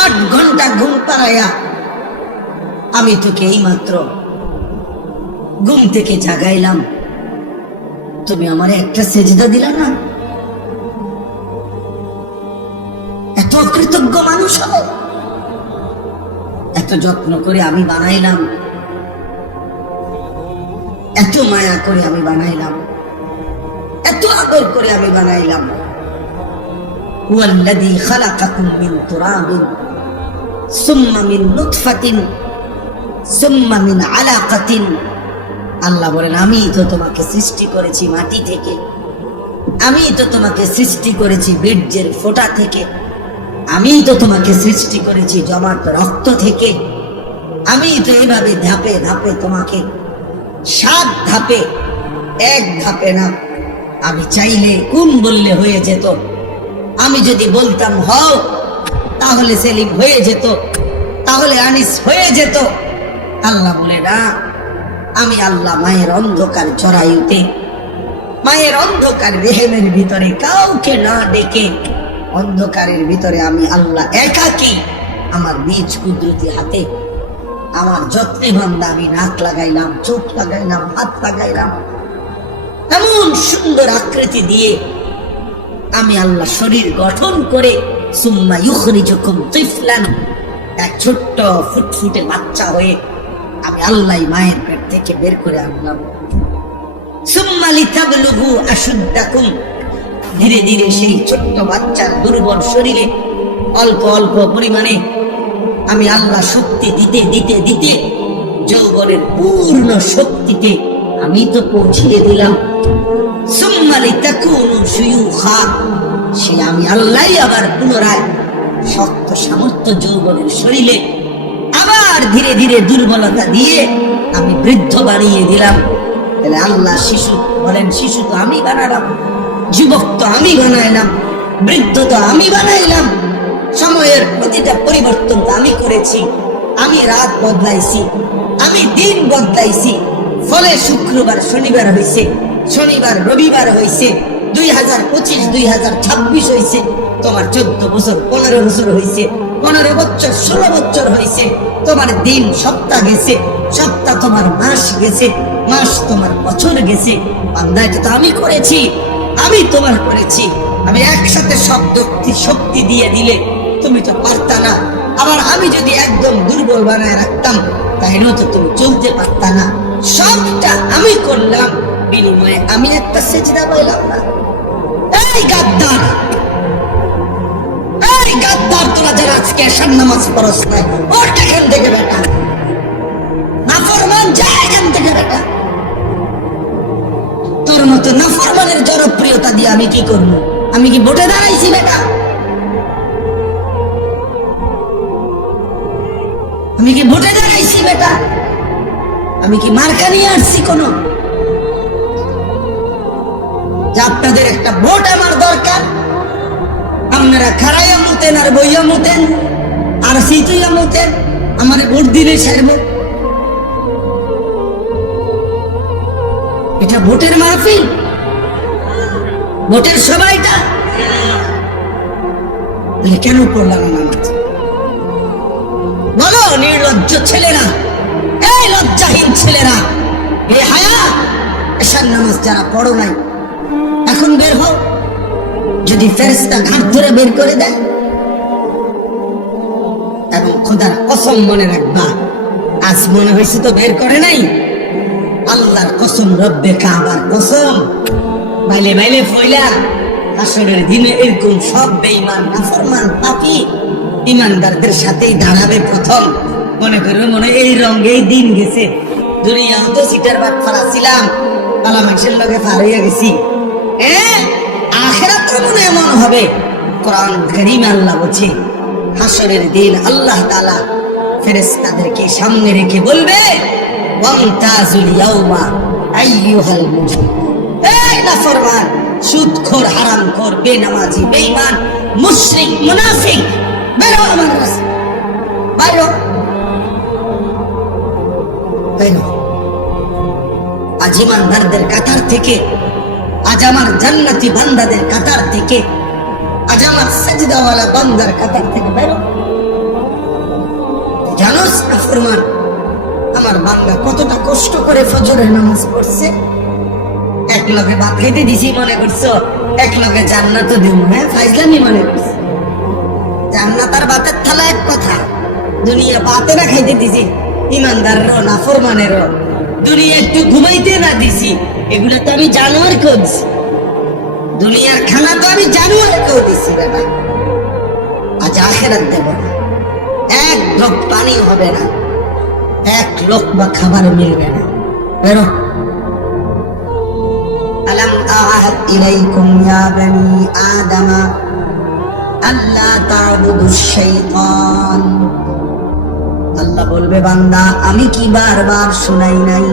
8 ঘন্টা ঘুম পাড়াইয়া আমি তোকে এই মাত্র ঘুম থেকে জাগাইলাম, তুমি আমার একটা সেজদা দিলা না। এত অকৃতজ্ঞ মানুষ হয়? এত যত্ন করে আমি বানাইলাম, এত মায়া করে আমি বানাইলাম, এত আদর করে আমি বানাইলাম। হুয়াল্লাযী খালাকাকুম মিন তুরাবিন সুম্মা মিন নুতফাতিন সুম্মা মিন আলাকাতিন। আল্লাহ বলেন, আমি তো তোমাকে সৃষ্টি করেছি মাটি থেকে, আমি তো তোমাকে সৃষ্টি করেছি বীর্যের ফোঁটা থেকে, আমি তো তোমাকে সৃষ্টি করেছি জমাট রক্ত থেকে, আমি তো এইভাবে ধাপে ধাপে তোমাকে 7 ধাপে, 1 ধাপে না। আমি চাইলে কোন বললে হয়ে যেত, আমি যদি বলতাম হও তাহলে সেলিম হয়ে যেত, তাহলে আনিস হয়ে যেত। আল্লাহ বলে না, আমি আল্লাহ মায়ের অন্ধকার জরায়ুতে, মায়ের অন্ধকার রেহেমের ভিতরে কাউকে না ডেকে, অন্ধকারের ভিতরে আমি আল্লাহ একাকী আমার নিজ কুদরতি হাতে আমার যত্নে বান্দা আমি নাক লাগাইলাম, চোখ লাগাইলাম, হাত লাগাইলাম, এমন সুন্দর আকৃতি দিয়ে আমি আল্লাহ শরীর গঠন করে সুম্মা ইউখরিজুকুম তিফলান, এক ছোট্ট ফুটফুটে বাচ্চা হয়ে আমি আল্লাহ মায়ের পেট থেকে বের করে আনলাম। সুম্মা লিতাবলুগু আশুদ্দাকুম, ধীরে ধীরে সেই ছোট্ট বাচ্চার দুর্বল শরীরে অল্প অল্প পরিমাণে আমি আল্লাহ শক্তি দিতে দিতে দিতে যৌবনের পূর্ণ শক্তিতে আমি তো পৌঁছিয়ে দিলাম। সুম্মা লিতাকুনু শুয়ুখা, সে আমি আল্লাহ আবার পুনরায় শক্ত সামর্থ্য যৌবনের শরীরে আবার ধীরে ধীরে দুর্বলতা দিয়ে আমি বৃদ্ধ বানিয়ে দিলাম। তাহলে আল্লাহ শিশু বলেন, শিশু তো আমি বানালাম, যুবক তো আমি বানাইলাম, বৃদ্ধ তো আমি বানাইলাম, সময়ের প্রতিটা পরিবর্তন তো আমি করেছি, আমি রাত বদলাইছি, আমি দিন বদলাইছি, ফলে শুক্রবার শনিবার হয়েছে, শনিবার রবিবার হয়েছে, 2025 2026 হয়েছে, তোমার 14 বছর 15 বছর হয়েছে, 15 বছর 16 বছর হয়েছে, তোমার দিন সপ্তাহ গেছে, সপ্তাহ তোমার মাস গেছে, মাস তোমার বছর গেছে। বান্দা এটা তো আমি করেছি, আমি তোমার করেছি। আমি একসাথে শক্তি দিয়ে দিলে তুমি তো পারতা না, আবার আমি যদি একদম দুর্বল বানায় রাখতাম তাহলেও তো তুমি চলতে পারতা না। সবটা আমি করলাম, বিনিময়ে আমি একটা সেজদা পাইলাম না। এই গাদ্দার, এই গাদ্দার, তোরা যারা আজকে এশার নামাজ পড়ছ না, ওঠ এখান থেকে বেটা, নাফরমান, যা এখান থেকে বেটা। তোর মতো নাফরমানের জনপ্রিয়তা দিয়ে আমি কি করবো? আমি কি ভোটে দাঁড়াইছি বেটা? আমি কি ভোটে দাঁড়াইছি বেটা? আমি কি মার্কা নিয়ে আসছি কোনো? যে আপনাদের একটা ভোট আমার দরকার, আপনারা খারাইয়া মুতেন আর বইয়া মুতেন আর সিতুইয়া মুতেন, আমার ভোট দিলে ছাড়ব। এটা ভোটের মাহফিল, ভোটের সবাইটা কেন পড়লাম নামাজ? বলো নির্লজ্জ ছেলেরা, এই লজ্জাহীন ছেলেরা, এ হায়া, এশার নামাজ যারা পড়ো নাই এখন বের হও। যদি ফেরেশতা ঘাট ধরে বের করে দেয়, এবং খোদার কসম মনে রাখবা, আজ মনে হয়েছে তো বের করে নাই, আল্লাহর কসম, রব্বে কাবার কসম, বাইলে বাইলে ফইলা হাসরের দিনে এরকম সব বেঈমান নাফরমান পাপী ইমানদারদের সাথেই দাঁড়াবে প্রথম। মনে করবে মনে এই রঙেই দিন গেছে, দুনিয়াও তো সিটার বাট ফারা ছিলাম, পালা মানুষের লগে ফার হইয়া গেছি। আখিরাত মনে এমন হবে, কোরআন কারীমে আল্লাহ বলছে হাসরের দিন আল্লাহ তাআলা ফেরেশতাদেরকে সামনে রেখে বলবে, ওয়ামতাজুল ইয়াউমা আইয়ুহাল মুজরিম। এই নাফরমান, সুদখোর, হারামখোর, বেনামাজি, বেঈমান, মুশরিক, মুনাফিক, বেরো আমার রাস্তা, বেরো, বেরো। আজ ইমানদারদের কাতার থেকে, আজ আমার জান্নাতি বান্দাদের কাতার থেকে, আজ আমার সাজদাওয়ালা বান্দার কাতার থেকে বেরো। জানোস নাফরমান, আমার বান্দা কতটা কষ্ট করে ফজরের নামাজ পড়ছে। এক লগে ভাত খাইতে দিছি মনে করছো এক লগে জান্নাতও দিব, হ্যাঁ ফাইজলামি মনে করছো। জান্নাত আর ভাতের থালা এক কথা, দুনিয়া ভাতে না খাইতে দিছি ইমানদাররও নাফরমানেরও, দুনিয়া একটু ঘুমাইতে না দিছি, এগুলো তো আমি জানোয়ার কেউ দিছি, দুনিয়ার খানা তো আমি জানোয়ার কেউ দিছি বেটা। আজ আখিরাত দেব না, এক ঢোক পানি হবে না, এক লোকমা খাবার মিলবে না। বেরো। আলাম আ'হাদ ইলাইকুম ইয়া বানি আদম আল্লা তা'বুদুশ শাইতান। আল্লাহ বলবে, বান্দা আমি কি বারবার শোনাই নাই?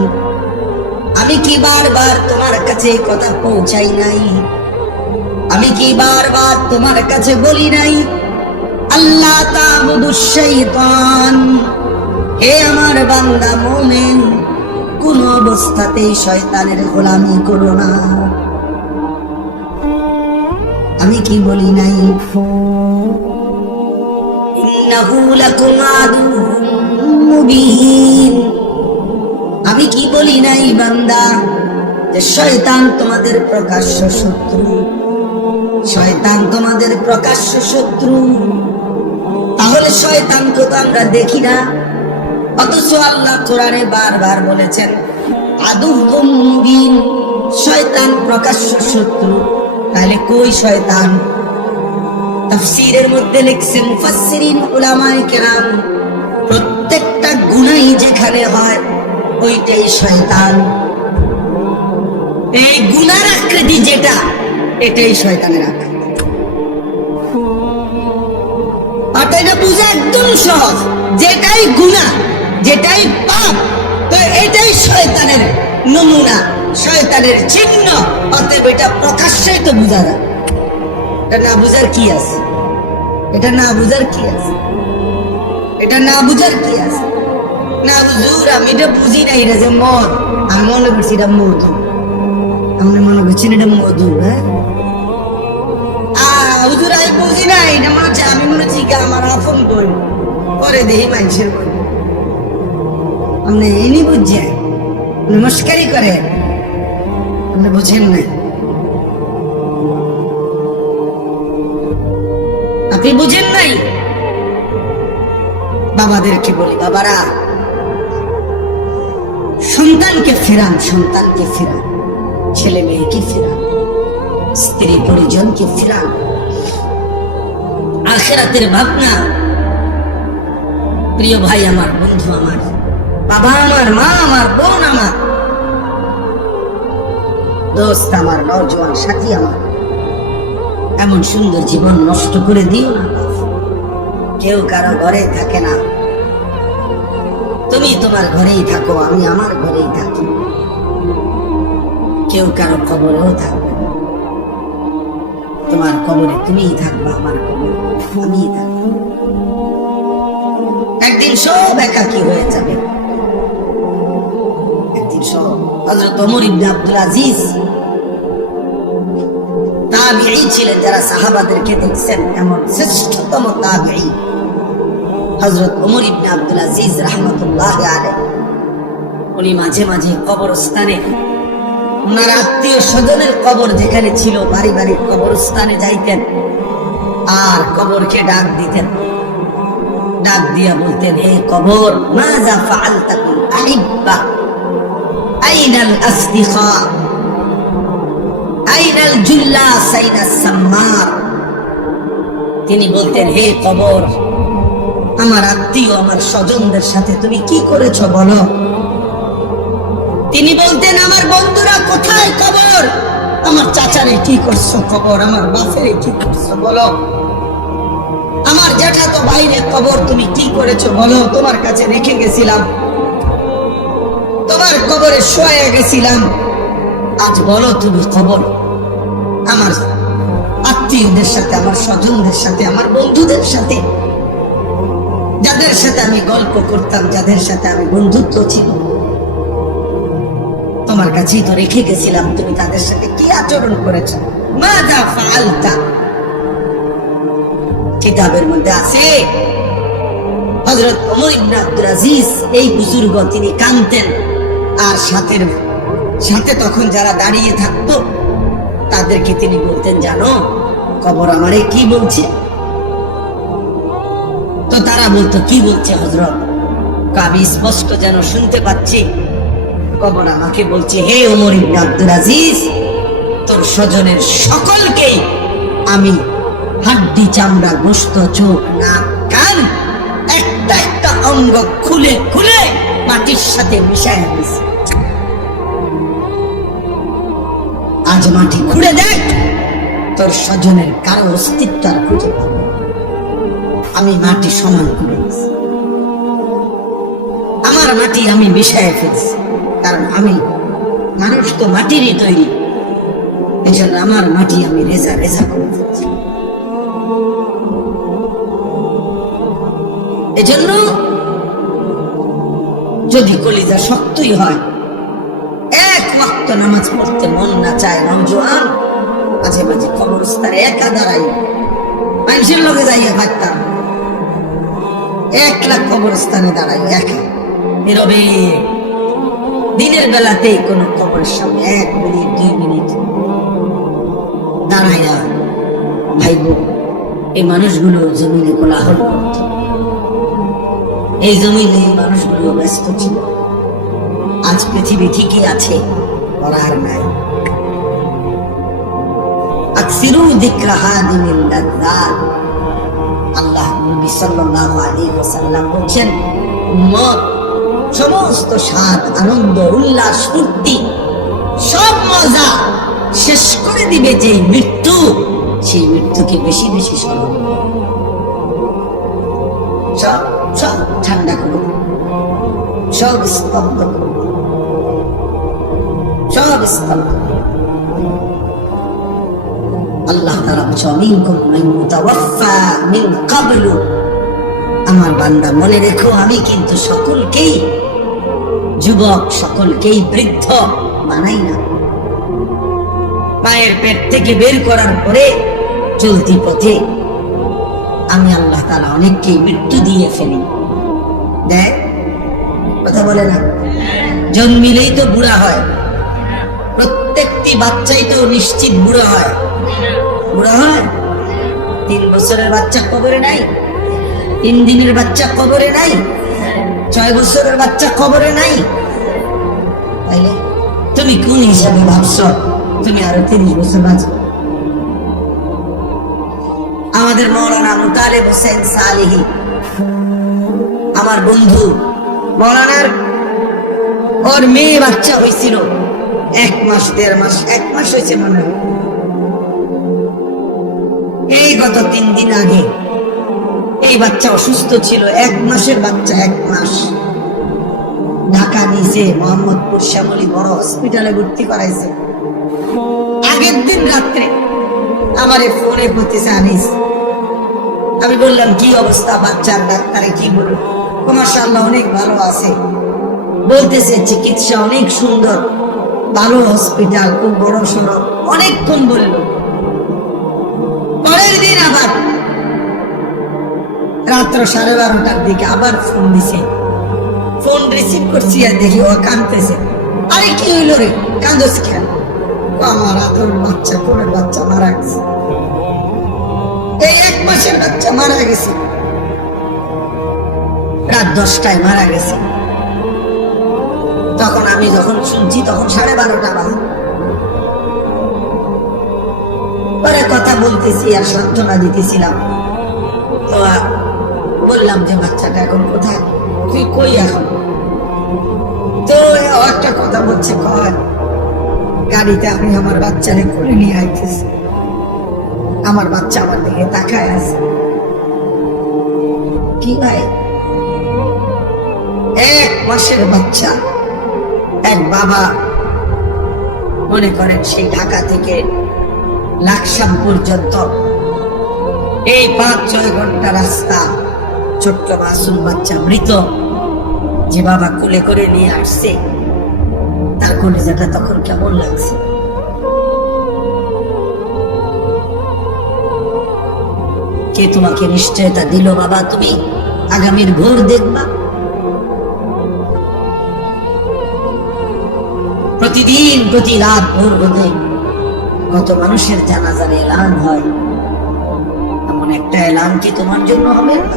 আমি কি বারবার তোমার কাছে কথা পৌঁছাই নাই? আমি কি বারবার তোমার কাছে বলি নাই আল্লাহ তা'বুদুশ শাইতান? হে আমার বান্দা মুমিন, কোন অবস্থাতেই শয়তানের গোলামি করো না। আমি কি বলি নাই? ইন্নাহু লাকুম আদুউম মুবিন। আমি কি বলি নাই বান্দা যে শয়তান তোমাদের প্রকাশ্য শত্রু? শয়তান তোমাদের প্রকাশ্য শত্রু। তাহলে শয়তানকে তো আমরা দেখি না, অথচ আল্লাহ কোরআনে বারবার বলেছেন আদুউম মুবিন, শয়তান প্রকাশ্য শত্রু। তাহলে কই শয়তান? তাফসীরের মধ্যে লিখছেন মুফাসসিরিন উলামায়ে কেরাম, প্রত্যেকটা গুনাহ যেখানে হয় ওইটাই শয়তান। এই গুনার আকৃতি যেটা, এটাই শয়তানের আকৃতি। আর এটা বোঝা একদম সহজ, যেটাই গুনাহ, যেটাই পাপ, তো এটাই শয়তানের নমুনা, শয়তানের চিহ্ন। অতএব এটা প্রকাশ্যেই তো বোঝা যায়। এটা না বুঝার কি আছে? এটা না বুঝার কি আছে? এটা না বুঝার কি আছে? না হুজুর, আমি এটা বুঝি নাই, এটা যে মদ, আমি মনে করছি এটা মধু। আপনি মনে করছেন এটা মধু? হ্যাঁ হুজুর, আমি বুঝি নাই, এটা মনে হচ্ছে, আমি মনে হচ্ছি আমার আপন বই, পরে দেখি মানুষের বই। আপনি এনি বুঝছেন, নমস্কারই করে, আপনি বুঝেন নাই। আপনি বুঝেন নাই। বাবাদেরকে বলি, বাবারা সন্তানকে ফেরান, সন্তানকে ফেরান, ছেলে মেয়েকে ফেরান, স্ত্রী পরিজনকে ফেরান। আখিরাতের ভাবনা। প্রিয় ভাই আমার, বন্ধু আমার, বাবা আমার, মা আমার, বোন আমার, দোস্ত আমার, নওজোয়ান সাথী আমার, এমন সুন্দর জীবন নষ্ট করে দিও না। কেউ কারো ঘরে থাকে না, তুমি তোমার ঘরেই থাকো, আমি আমার ঘরেই থাকি। কেউ কারো কবরেও থাকবে না। তোমার কবরে তুমিই থাকবা, আমার কবরে আমিই থাকবো। একদিন সব একাকী হয়ে যাবে, একদিন সব। হযরত ওমর ইবনে আব্দুল আজিজ তাবিঈ ছিলেন, যারা সাহাবাদেরকে দেখছেন, এমন শ্রেষ্ঠতম তাবিঈ হযরত ওমর ইবনে আব্দুল আজিজ রাহমাতুল্লাহি আলাইহি। উনি মাঝে মাঝে কবরস্থানে, ওনার আত্মীয় স্বজনের কবর যেখানে ছিল, পারিবারিক কবরস্থানে যাইতেন আর কবরকে ডাক দিতেন। ডাক দিয়া বলতেন, হে কবর, মাযা ফাআলতা বিল আহিব্বা, আইনাল আসদিকা, আইনাল জুল্লাস, আইনাস সাম্মার। তিনি বলতেন, হে কবর, আমার আত্মীয়, আমার স্বজনদের সাথে তুমি কি করেছো বলো। তিনি বলতেন, আমার বন্ধুরা কোথায় কবর, আমার চাচারে কি করছো কবর, আমার বাপেরে কি করছো বলো, আমার জ্যাঠা তো বাইরে কবর, তুমি কি করেছো বলো। তোমার কাছে রেখে গেছিলাম, তোমার কবরে শোয়া গেছিলাম, আজ বলো তুমি খবর। আমার আত্মীয়দের সাথে, আমার স্বজনদের সাথে, আমার বন্ধুদের সাথে, যাদের সাথে আমি গল্প করতাম, যাদের সাথে আমি বন্ধুত্ব ছিল, তোমার কাছেই তো রেখে গেছিলাম, তুমি তাদের সাথে কি আচরণ করেছ। মাযা ফাআলতা। কিতাবের মধ্যে আছে, হযরত ওমর ইবনে আব্দুল আজিজ, এই বুজুর্গ, তিনি কাঁদতেন, আর সাথে তখন যারা দাঁড়িয়ে থাকতো তাদেরকে তিনি বলতেন, জানো কবর আমারে কি বলছে। তো তারা বলতো, কি বলছে হযরত? আমি স্পষ্ট যেন শুনতে পাচ্ছি। কবর আমাকে বলছে, হে ওমর ইবনে আব্দুল আজিজ, তোর স্বজনের সকলকে আমি হাড্ডি, চামড়া, গোশত, চোখ, নাক, কান, একটা একটা অঙ্গ খুলে খুলে মাটির সাথে মিশায় দিয়েছি। আজ মাটি খুঁড়ে দেখ, তোর স্বজনের কারো অস্তিত্ব আর খুঁজে পাবে। আমি মাটি সমান করে দিয়েছি, আমার মাটি আমি মিশায় ফেলছি, কারণ আমি মানুষ তো মাটিরই তৈরি, এই জন্য আমার মাটি আমি রেজা রেজা করে ফেলছি। এজন্য যদি কলিজা শক্তই হয়, এক ওয়াক্ত নামাজ পড়তে মন না চায়, নওজোয়ান, মাঝে মাঝে কবরস্থানে একা দাঁড়াই, মানুষের লোকে যাইয়া থাকতাম, একলা কবরস্থানে দাঁড়াই, একা নীরবে, দিনের বেলাতেই কোন কবরের সামনে 1 মিনিট 2 মিনিট দাঁড়াইয়া ভাইব, এই মানুষগুলো জমিনে কোলাহল করত, এই জমিনে এই মানুষগুলো ব্যস্ত ছিল। আজ পৃথিবী ঠিকই আছে, ওরা আর নাই। আকসিরু যিকরা হাদিমিল লাযযাত। আল্লাহ নবী সাল্লাল্লাহু আলাইহি ওয়াসাল্লাম বলেন, উম্মত, সমস্ত স্বাদ, আনন্দ, উল্লাস, ফুর্তি, সব মজা শেষ করে দিবে যে মৃত্যু, সেই মৃত্যুকে বেশি বেশি স্মরণ করো। সব সব ঠান্ডা করে, সব স্তব্ধ করে, সব স্তব্ধ। আল্লাহ তাআলা বলেন মিনকুম মান মুতাওয়াফফা মিন ক্বাবলু, আমার বান্দা মনে রেখো আমি কিন্তু সকলকেই যুবক, সকলকেই বৃদ্ধ বানাই না। মায়ের পেট থেকে বের করার পরে চলতি পথে আমি আল্লাহ তাআলা অনেককেই মৃত্যু দিয়ে ফেলি। দেখ, কথা বলে না, জন্মিলেই তো বুড়া হয়, প্রত্যেকটি বাচ্চাই তো নিশ্চিত বুড়া হয়। বুড়া হয়, 3 বছরের বাচ্চা কবরে নাই, 3 দিনের বাচ্চা কবরে নাই, 6 বছরের বাচ্চা কবরে নাই। তাইলে তুমি কোন হিসাবে ভাবছো তুমি আরো 30 বছর বাঁচবে? আমাদের মৌলানা মুতালেব হোসেন সালেহী, আমার বন্ধু, মৌলানার ওর মেয়ে বাচ্চা হয়েছিল 1 মাস 1.5 মাস, 1 মাস হয়েছে মনে হয়। এই গত 3 দিন আগে এই বাচ্চা অসুস্থ ছিল, 1 মাসের বাচ্চা, 1 মাস। ঢাকা নিয়েছে মোহাম্মদপুর শ্যামলী বড় হসপিটালে ভর্তি করাইছে। আগের দিন রাত্রে আমার ফোনে করতেছে আনিস, আমি বললাম কি অবস্থা বাচ্চার? ডাক্তারে কি বলল? মাশাআল্লাহ অনেক ভালো আছে, বলতেছে চিকিৎসা অনেক সুন্দর, ভালো হসপিটাল, খুব বড় সড়ো, অনেকক্ষণ বলল। পরের দিন আবার রাত্র 12:30টার দিকে আবার ফোন দিছে। ফোন রিসিভ করছি আর দেখি ও কাঁদতেছে। আরে কি হইল রে, কাঁদছ কেন? আমার আদর বাচ্চা, কোলের বাচ্চা মারা গেছে, এই 1 মাসের বাচ্চা মারা গেছে, রাত 10টায় মারা গেছে। তখন আমি যখন শুনছি তখন 12:30টা বাজে। পরে কথা বলতেছি আর সান্ত্বনা দিতেছিলাম, তো বললাম যে বাচ্চাটা এখন কোথায়, তুই কই এখন? তো একটা কথা বলছে, কয় গাড়িতে আমি আমার বাচ্চারে করে নিয়ে আইতেছি, আমার বাচ্চা আমার দিকে তাকায় আছে। কি ভাই, 1 মাসের বাচ্চা, এক বাবা মনে করেন সেই ঢাকা থেকে লাকসাম পর্যন্ত এই 5-6 ঘন্টা রাস্তা, ছোট্ট মাসুম বাচ্চা মৃত, যে বাবা কোলে করে নিয়ে আসছে, তার কলিজাটা তখন কেমন লাগছে? কে তোমাকে নিশ্চয়তা দিল বাবা তুমি আগামীর ভোর দেখবা? প্রতিদিন প্রতি রাত ভোর হতে কত মানুষের জানাজার এলান হয়, এমন একটা এলান কি তোমার জন্য হবে না?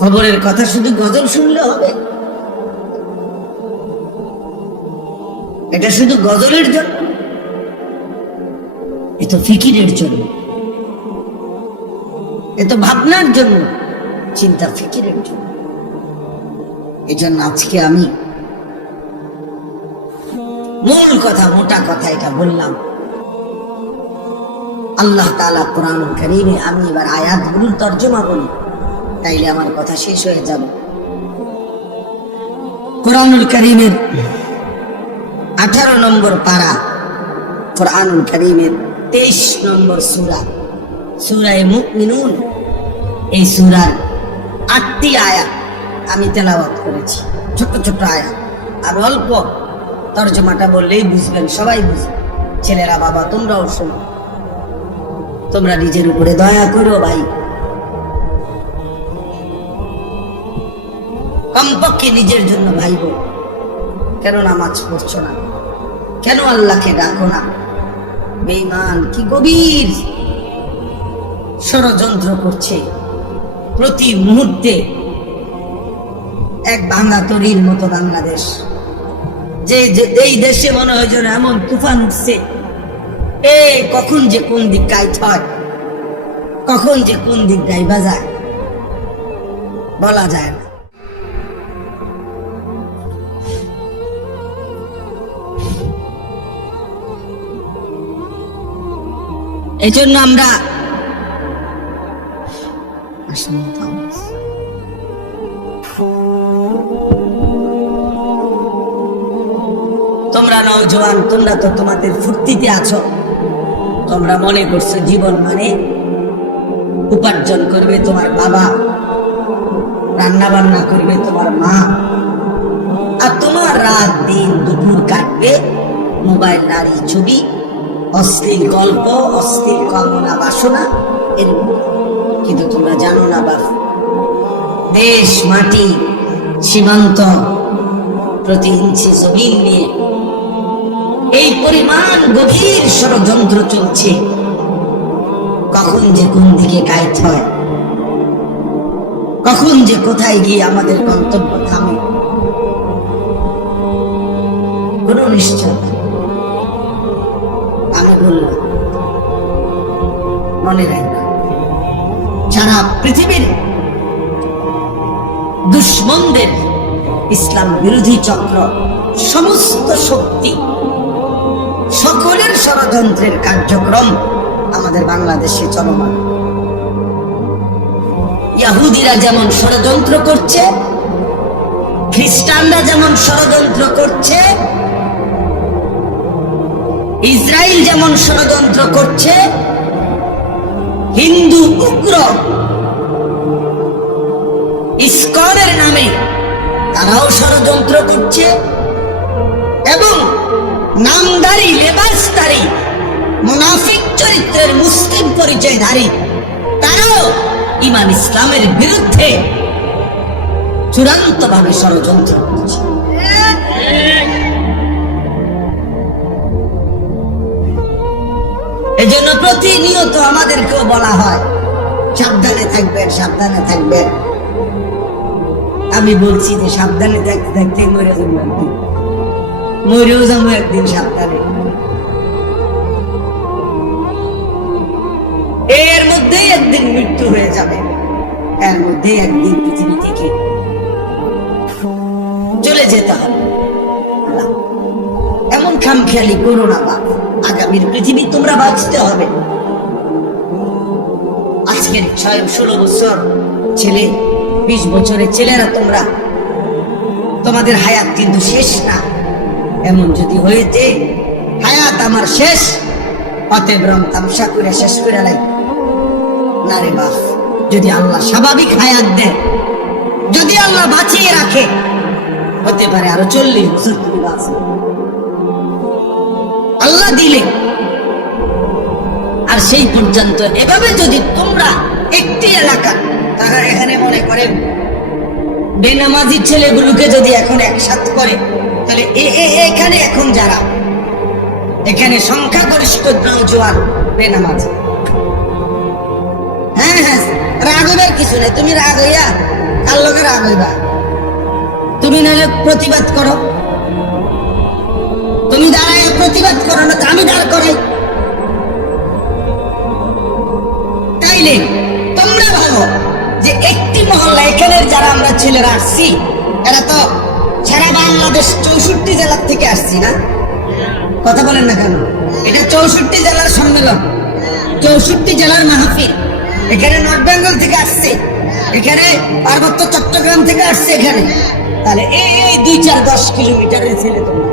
খবরের কথা শুধু গজল শুনলে হবে? এটা শুধু গজলের জন্য? এ তো ফিকিরের জন্য, এ তো ভাবনার জন্য, চিন্তা ফিকিরের জন্য। এই জন্য আজকে আমি মূল কথা, মোটা কথা এটা বললাম। আল্লাহ তাআলা কোরআনুল কারীমে, আমি এবার আয়াতগুলোর তর্জমা বলি, তাইলে আমার কথা শেষ হয়ে যাবে। কোরআনুল কারীমের 18 নম্বর পারা, কোরআনুল কারীমের 23 নম্বর সূরা, সূরা মুমিনুন। এই সূরার 8টি আয়াত আমি তেলাওয়াত করেছি, ছোট ছোট আয়াত, আর অল্প তর্জমাটা বললেই বুঝবেন, সবাই বুঝবে। ছেলেরা বাবা তোমরাও শোনো, তোমরা নিজের উপরে দয়া করো ভাই, কমপক্ষে নিজের জন্য ভাইবো। কেন নামাজ পড়ছো না? কেন আল্লাহকে ডাকো না? বেঈমান কি গভীর ষড়যন্ত্র করছে প্রতি মুহূর্তে। এক ভাঙা তরির মতো বাংলাদেশ, যে এই দেশে মনে হয় যেন এমন তুফান উঠছে, কখন যে কোন দিক গাইড হয়, কখন যে কোন দিক গাইবা যায় বলা যায় না। এই জন্য আমরা তোমরা তোমরা নওজোয়ান, তোমরা তো তোমাদের ফুর্তিতে আছো। তোমরা মনে করছো জীবন মানে উপার্জন করবে তোমার বাবা, রান্না বান্না করবে তোমার মা, আর তোমার রাত দিন দুপুর কাটবে মোবাইল, নারী, ছবি, অশ্লীল গল্প, অশ্লীল কামনা বাসনা এর। কিন্তু তোমরা জানো না বাপ, দেশ, মাটি, সীমান্ত, প্রতি ইঞ্চি জমিন নিয়ে এই পরিমাণ গভীর ষড়যন্ত্র চলছে। কখন যে কোন দিকে কায়েত হয়, কখন যে কোথায় গিয়ে আমাদের গন্তব্য থামে, কোন নিশ্চয়। আমি বললাম মনে রাখো, সারা পৃথিবীর দুশ্মনদের, ইসলাম বিরোধী চক্র, সমস্ত শক্তি, সকলের ষড়যন্ত্রের কার্যক্রম আমাদের বাংলাদেশে চলমান। ইহুদিরা যেমন ষড়যন্ত্র করছে, খ্রিস্টানরা যেমন ষড়যন্ত্র করছে, ইসরায়েল যেমন ষড়যন্ত্র করছে, হিন্দু উগ্র ইসকনের নামে তারাও ষড়যন্ত্র করছে, এবং নামধারী, লেবাসধারী, মুনাফিক চরিত্রের মুসলিম পরিচয়ধারী তারাও ইমান ইসলামের বিরুদ্ধে চূড়ান্ত ভাবে ষড়যন্ত্র করছে। এজন্য প্রতিনিয়ত আমাদেরকেও বলা হয় সাবধানে থাকবেন, সাবধানে থাকবেন। আমি বলছি যে সাবধানে থাকতে থাকতে মরে যাবো একদিন, মরেও যাবো একদিন সাবধানে। এর মধ্যেই একদিন মৃত্যু হয়ে যাবে, এর মধ্যেই একদিন পৃথিবী থেকে চলে যেতে হবে। এমন খামখেয়ালি করো না বাপ, আগামীর পৃথিবী তোমরা বাঁচতে হবে। আজকের 16 বছর ছেলে, 20 বছরের ছেলেরা তোমরা, তোমাদের হায়াত কিন্তু শেষ না। এমন যদি হয়েছে হায়াত আমার শেষ, অতএব রং তামসা করে শেষ করে নাই না রে বাপ। যদি আল্লাহ স্বাভাবিক হায়াত দেয়, যদি আল্লাহ বাঁচিয়ে রাখে, হতে পারে আরো 40 বছর তুমি বাঁচবে আল্লাহ দিলে। আর সেই পর্যন্ত এভাবে যদি তোমরা একটি এলাকা, তারা এখানে মনে করেন বেনামাজি ছেলেগুলোকে যদি এখন একসাথে করে, তাহলে এখানে এখন যারা এখানে সংখ্যাগরিষ্ঠ নওজোয়ান বেনামাজি, হ্যাঁ হ্যাঁ, রাগ হইবার কিছু নেই। তুমি রাগ হইয়া কার লোকের রাগ হইবা? তুমি নাহলে প্রতিবাদ করো, তুমি দাঁড়ায় প্রতিবাদ করো, না আমি দাঁড় করাই। তাইলে তোমরা ভালো যে একটি মহল্লা, এখানের যারা আমরা ছেলেরা আসছি, এরা তো সারা বাংলাদেশ 64 জেলার থেকে আসছি না? কথা বলেন না কেন? এটা 64 জেলার সম্মেলন, 64 জেলার মাহফিল। এখানে নর্থ বেঙ্গল থেকে আসছে, এখানে পার্বত্য চট্টগ্রাম থেকে আসছে এখানে। তাহলে এই 2-4-10 কিলোমিটারের ছেলে তোমরা,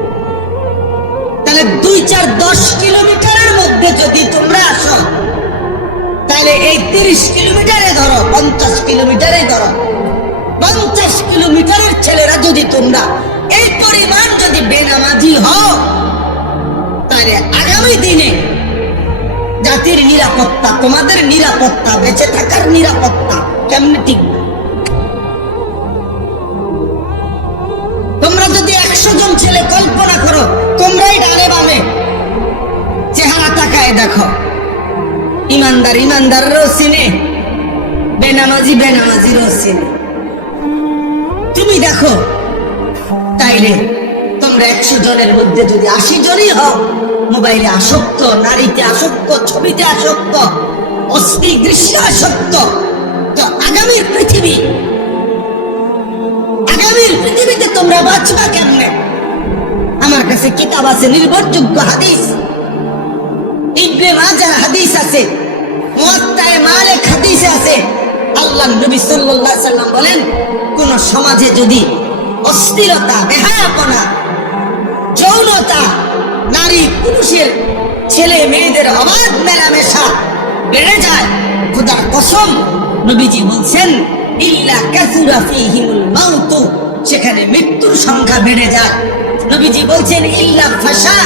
তাহলে 2-4-10 কিলোমিটারের মধ্যে যদি তোমরা আসো, তাহলে এই 30 কিলোমিটারে ধরো, 50 কিলোমিটারে ধরো, 50 কিলোমিটারের ছেলেরা যদি তোমরা এই পরিমাণ যদি বেনামাজি হও, তাহলে আগামী দিনে জাতির নিরাপত্তা, তোমাদের নিরাপত্তা, বেঁচে থাকার নিরাপত্তা কেমনে ঠিক? তোমরা যদি 100 জন ছেলে কল্পনা করো, তোমরাই ডানে বামে চেহারা তাকায় দেখো, ইমানদার ইমানদারও চিনে, বেনামাজি বেনামাজিরও চিনে। তুমি দেখো, তাইলে তোমরা 100 জনের মধ্যে যদি 80 জনই হও মোবাইলে আসক্ত, নারীতে আসক্ত, ছবিতে আসক্ত, অশ্লীল দৃশ্য আসক্ত, তো আগামীর পৃথিবীতে তোমরা বাঁচবা কেমনে? আমার কাছে কিতাব আছে, নির্ভরযোগ্য হাদিস, ইবনে মাজাহ হাদিস আছে, মুয়াত্তায়ে মালিক হাদিস আছে। আল্লাহর নবী সাল্লাল্লাহু আলাইহি সাল্লাম বলেন, কোন সমাজে যদি অস্থিরতা, বেহায়াপনা যৌনতা, নারী পুরুষের, ছেলে মেয়েদের অবাধ মেলামেশা বেড়ে যায়, খোদার কসম নবীজি বলছেন ইল্লা কাসুরা ফীহিমুল মাউত, সেখানে মৃত্যুর সংখ্যা বেড়ে যায়। নবীজি বলছেন ইল্লা ফাশা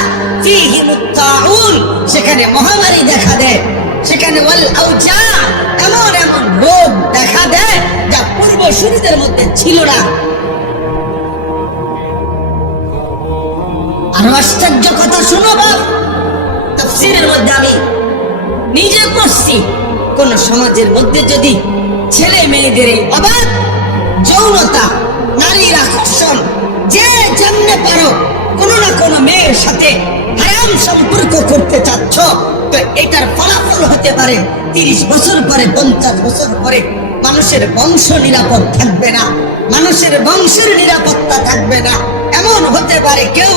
ফীহিমুত তাউন, সেখানে মহামারী দেখা দেয়, সেখানে ওয়াল আউজা, এমন এমন রোগ দেখা দেয় যা পূর্বসূরীদের মধ্যে ছিল না। আর আশ্চর্য কথা শুনো বাপ, তাফসীরের মধ্যে আমি নিজে পড়ছি, কোন সমাজের মধ্যে যদি ছেলে মেয়েদের এই অবাধ যৌনতা, নারীর আকর্ষণ, যে জানতে পারো কোনো না কোনো মেয়ের সাথে হারাম সম্পর্ক করতে চাচ্ছ, তো এটার ফলাফল হতে পারে 30 বছর পরে, 50 বছর পরে মানুষের বংশ নিরাপদ থাকবে না, মানুষের বংশের নিরাপত্তা থাকবে না। এমন হতে পারে কেউ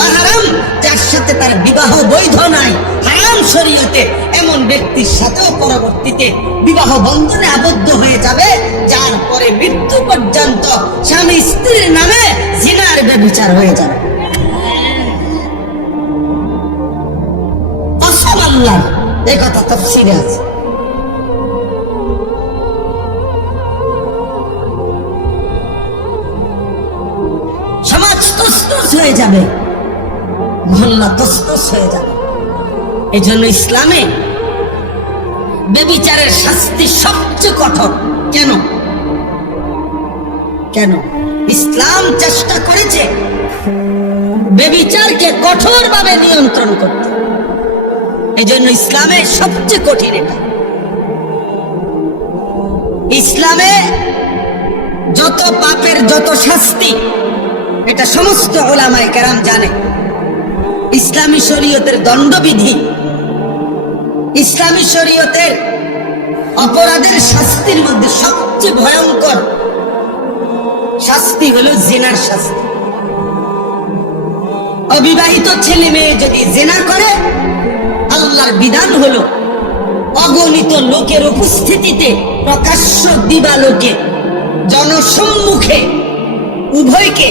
মাহারাম, যার সাথে তার বিবাহ বৈধ নাই, হারাম শরীয়তে, এমন ব্যক্তির সাথেও পরবর্তীতে বিবাহ বন্ধনে আবদ্ধ হয়ে যাবে, যার পরে মৃত্যু পর্যন্ত স্বামী স্ত্রীর নামে জিনার ব্যভিচার হয়ে যাবে। কসম আল্লাহর, এই কথা তাফসীরে আছে। সমাজ তছনছ হয়ে যাবে, মহল্লা তছনছ হয়ে যাবে। এই জন্য ইসলামে ব্যভিচারের শাস্তি সবচেয়ে কঠোর। কেন? কেন ইসলাম চেষ্টা করেছে ব্যভিচারকে কঠোরভাবে নিয়ন্ত্রণ করতে। এই জন্য ইসলামে সবচেয়ে কঠিন এটা। ইসলামে যত পাপের যত শাস্তি, এটা সমস্ত উলামায়ে কেরাম জানে। ইসলামী শরীয়তের দণ্ডবিধি, ইসলামী শরীয়তের অপরাধের শাস্তির মধ্যে সবচেয়ে ভয়ঙ্কর শাস্তি হলো জিনার শাস্তি। অবিবাহিত ছেলে মেয়ে যদি জিনা করে, আল্লাহর বিধান হলো অগণিত লোকের উপস্থিতিতে, প্রকাশ্য দিবালোকে, জনসম্মুখে উভয়কে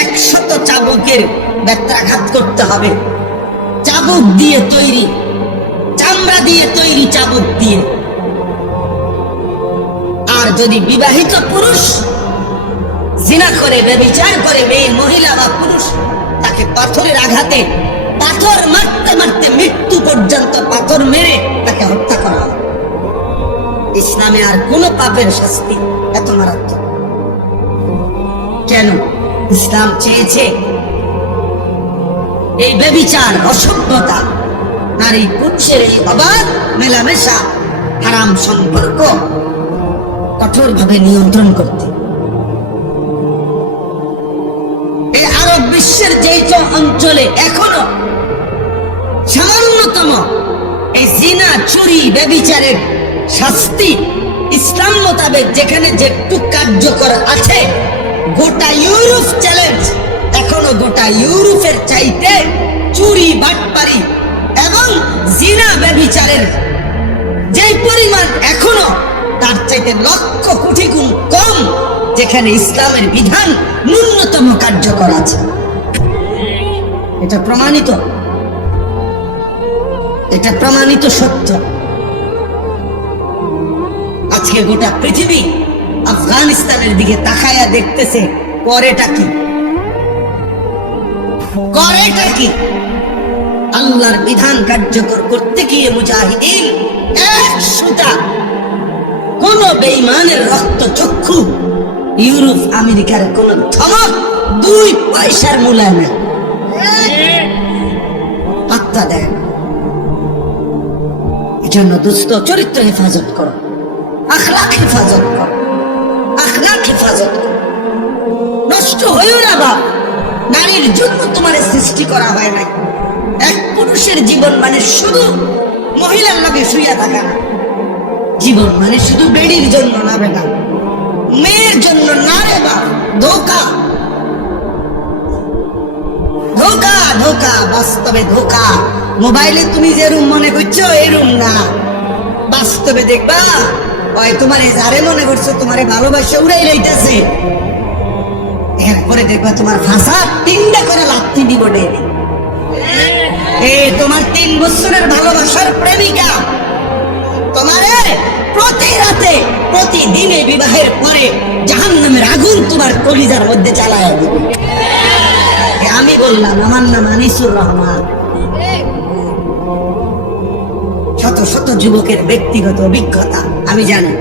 100 চাবুকের বেত্রাঘাত করতে হবে। চাবুক দিয়ে তৈরি, চামড়া দিয়ে তৈরি চাবুক দিয়ে। আর যদি বিবাহিত পুরুষ জিনা করে, ব্যভিচার করে, মেয়ে, মহিলা বা পুরুষ, তাকে পাথরের আঘাতে, পাথর মারতে মারতে মৃত্যু পর্যন্ত পাথর মেরে তাকে হত্যা করা হয়। ইসলামে আর কোন পাপের শাস্তি এত মারাত্মক কেন? ইসলাম চেয়েছে এই ব্যভিচার, অসভ্যতা, নারী পুরুষের এই অবাধ মেলামেশা, হারাম সম্পর্ক কঠোরভাবে নিয়ন্ত্রণ করতে। এই আরব বিশ্বের যেই অঞ্চলে এখনো সামান্যতম এই জিনা, চুরি, ব্যভিচারের শাস্তি ইসলাম মোতাবেক যেখানে যেটুকু কার্যকর আছে, গোটা ইউরোপ চ্যালেঞ্জ, এখনো গোটা ইউরোপের চাইতে চুরি, বাটপারি এবং জিনা, ব্যভিচারের যে পরিমাণ এখনো তার চাইতে লক্ষ কোটি গুণ কম, যেখানে ইসলামের বিধান ন্যূনতম কার্যকর আছে। এটা প্রমাণিত, এটা প্রমাণিত সত্য। আজকে গোটা পৃথিবী আফগানিস্তানের দিকে তাকায়া দেখতেছে, করেটা কি? করেটা কি? আল্লাহর বিধান কার্যকর করতে গিয়ে মুজাহিদিন এক সুতা, কোন বেঈমানের রক্ত চক্ষু, ইউরোপ আমেরিকার কোন ধমক 2 পয়সার মূল্যায়ন নেই, পাত্তা দেয়। এজন্য দুস্থ চরিত্র হেফাজত করো, আখলাক হেফাজত করো, আখলাক হেফাজত করো। নষ্ট হইও না বাপ। নারীর জন্য তোমার সৃষ্টি করা হয় নাই। এক পুরুষের জীবন মানে শুধু মহিলার লগে শুইয়া থাকা না, জীবন মানে শুধু বেড়ির জন্য না বেটা, মেয়ের জন্য না রে বাপ। ধোকা, ধোকা, ধোকা, বাস্তবে ধোকা। মোবাইলে তুমি যে রুম মনে করছো এই রুম না, বাস্তবে দেখবা ওই তোমার যারে মনে করছো তোমারে ভালোবাসে উড়াই লইতেছে। এরপরে দেখবা তোমার ভাষা 3টা করে লাথি দিব ডেলি। তোমার 3 বছরের ভালোবাসার প্রেমিকা তোমারে প্রতি রাতে প্রতিদিনে বিবাহের পরে জাহান্নামের আগুন তোমার কলিজার মধ্যে জ্বালায় দিবে। আমি বললাম, আমার নাম আনিসুর রহমান। শত শত যুবকের ব্যক্তিগত অভিজ্ঞতা আমি জানি।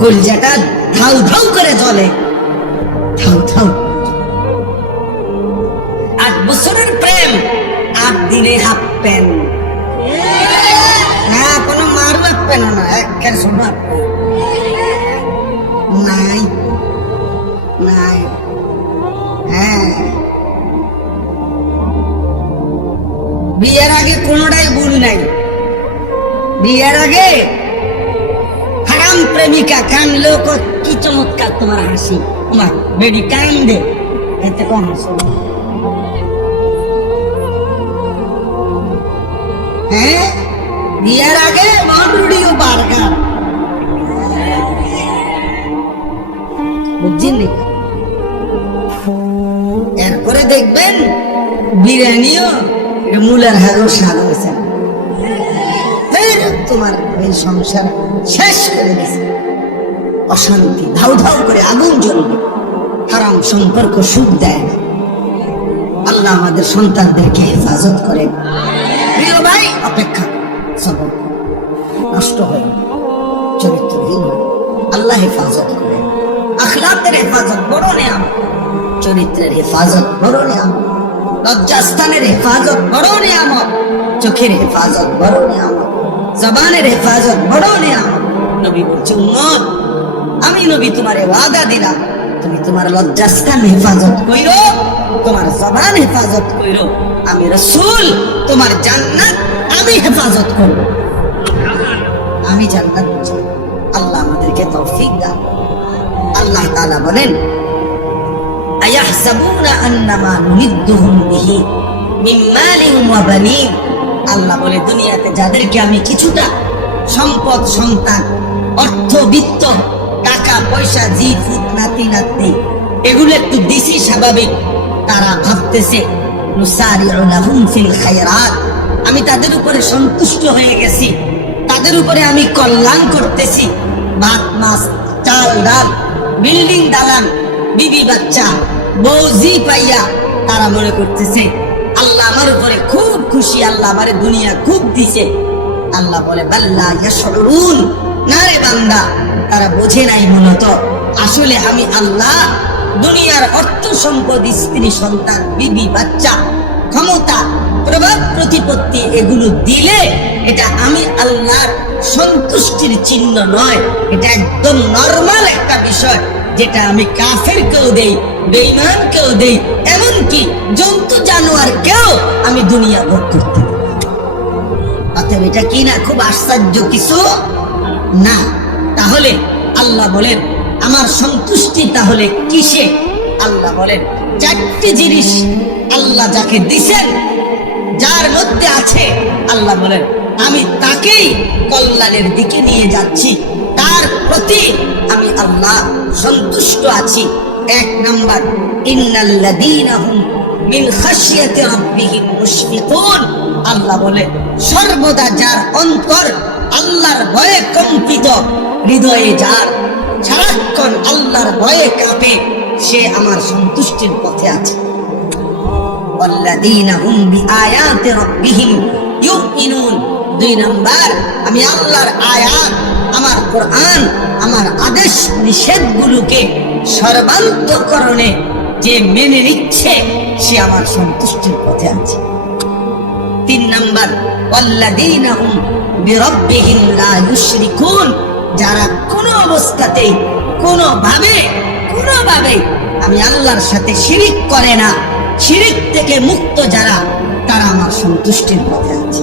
কলিজাটা ধাউ ধাউ করে জ্বলে, ধাউ ধাউ। 8 বছরের প্রেম, 8 দিনে হাফ প্যান্ট। হ্যাঁ, কোনো মার হাফ প্যান্ট না, একের ছোট হাফ প্যান্ট নাই নাই। হ্যাঁ, বিয়ের আগে কোনোটাই ভুল নাই। বিয়ের আগে হারাম প্রেমিকা কানলেও কি চমৎকার তোমার হাসি, তোমার বেডি কান দে, এতে কম হাসি। হ্যাঁ, বিয়ের আগে মন্ডুডিও বার্গার, বুঝছেন? এরপরে দেখবেন বিরিয়ানিও মূলার হারও স্বাদ হয়েছে। তোমার এই সংসার শেষ করে দিয়েছে। অশান্তি, ধাউ ধাউ করে আগুন জ্বলবে। হারাম সম্পর্ক সুখ দেয় না। আল্লাহ আমাদের সন্তানদেরকে হেফাজত করেন। প্রিয় ভাই, অপেক্ষা, সবর নষ্ট হয়, চরিত্রহীন হয়। আল্লাহ হেফাজত করেন। আখলাকের হেফাজত বড় নিয়ামত, চরিত্রের হেফাজত বড় নিয়ামত, লজ্জাস্থানের হেফাজত বড় নিয়ামত, চোখের হেফাজত বড় নিয়ামত, জবানের হেফাজত বড় নিয়ামত। নবী বলছে, উম্মত, আমি নবী তোমারে ওয়াদা দিলাম, তুমি তোমার লজ্জাস্থান হেফাজত কইরো, তোমার জবান হেফাজত কইরো, আমি রাসূল তোমার জান্নাত আমি হেফাজত করব। আমি জান্নাত চাই। আল্লাহ আমাদেরকে তৌফিক দান। আল্লাহ তাআলা বলেন, আয়াহসাবুনা আন্নামা নুমিদ্দুহুম বিহি মিন মালিন ওয়া বানিন। আল্লাহ বলে, দুনিয়াতে যাদেরকে আমি কিছুটা সম্পদ, সন্তান, অর্থ, বিত্ত, টাকা পয়সা, জি ফুট, নাতি নাতনি এগুলো একটু দিছি, স্বাভাবিক তারা ভাবতেছে নুসারিউ লাহুম ফিল খায়রাত, আমি তাদের উপরে সন্তুষ্ট হয়ে গেছি, তাদের উপরে আমি কল্যাণ করতেছি। ভাত মাছ চাল ডাল, বিল্ডিং দালান, বিবি বাচ্চা, বউজি পাইয়া তারা মনে করতেছে আল্লাহ আমার উপরে খুব খুশি, আল্লাহ আমারে দুনিয়া খুব দিছে। আল্লাহ বলে, বাল্লা ইয়াশউরুন, না রে বান্দা, তারা বোঝে নাই মূলত আসলে আমি আল্লাহ দুনিয়ার অর্থ সম্পদ, স্ত্রী সন্তান, বিবি বাচ্চা, ক্ষমতা, প্রভাব প্রতিপত্তি এগুলো দিলে এটা আমি আল্লাহর সন্তুষ্টির চিহ্ন নয়, এটা একদম নরমাল একটা বিষয়, যেটা আমি কাফেরকেও দেই, বেঈমানকেও দেই, এমনকি জন্তু জানোয়ারকেও আমি দুনিয়া ভোগ করতে দিই। অতএব এটা কি না খুব আশ্চর্য কিছু না? তাহলে আল্লাহ বলেন, আমার সন্তুষ্টি তাহলে কিসে? আল্লাহ বলেন, 4টি জিনিস আল্লাহ যাকে দিছেন, যার মধ্যে আছে, আল্লাহ বলেন আমি তাকেই কল্যাণের দিকে নিয়ে যাচ্ছি, তার প্রতি আমি আল্লাহ সন্তুষ্ট আছি। 1 নাম্বার, ইন্নাল্লাযীনা হুম মিন খাশিয়াতি রাব্বিহিম মুশফিকুন। আল্লাহ বলে, সর্বদা যার অন্তর আল্লাহর ভয়ে কম্পিত, হৃদয়ে যার সারাক্ষণ আল্লাহর ভয়ে কাঁপে, সে আমার সন্তুষ্টির পথে আছে। ওয়াল্লাযীনা হুম বিআয়াতি রাব্বিহিম ইউমিনুন। 2 নাম্বার, আমি আল্লাহর আয়াত, আমার কোরআন, আমার আদেশ নিষেধগুলোকে সর্বান্তঃকরণে যে মেনে নিচ্ছে, সে আমার সন্তুষ্টির পথে আছে। 3 নাম্বার, ওয়াল্লাযীনা হুম বিরাব্বিহিম লা ইউশরিকুন। যারা কোনো অবস্থাতেই কোনোভাবে আমি আল্লাহর সাথে শিরিক করে না, শিরিক থেকে মুক্ত যারা, তারা আমার সন্তুষ্টির পথে আছে।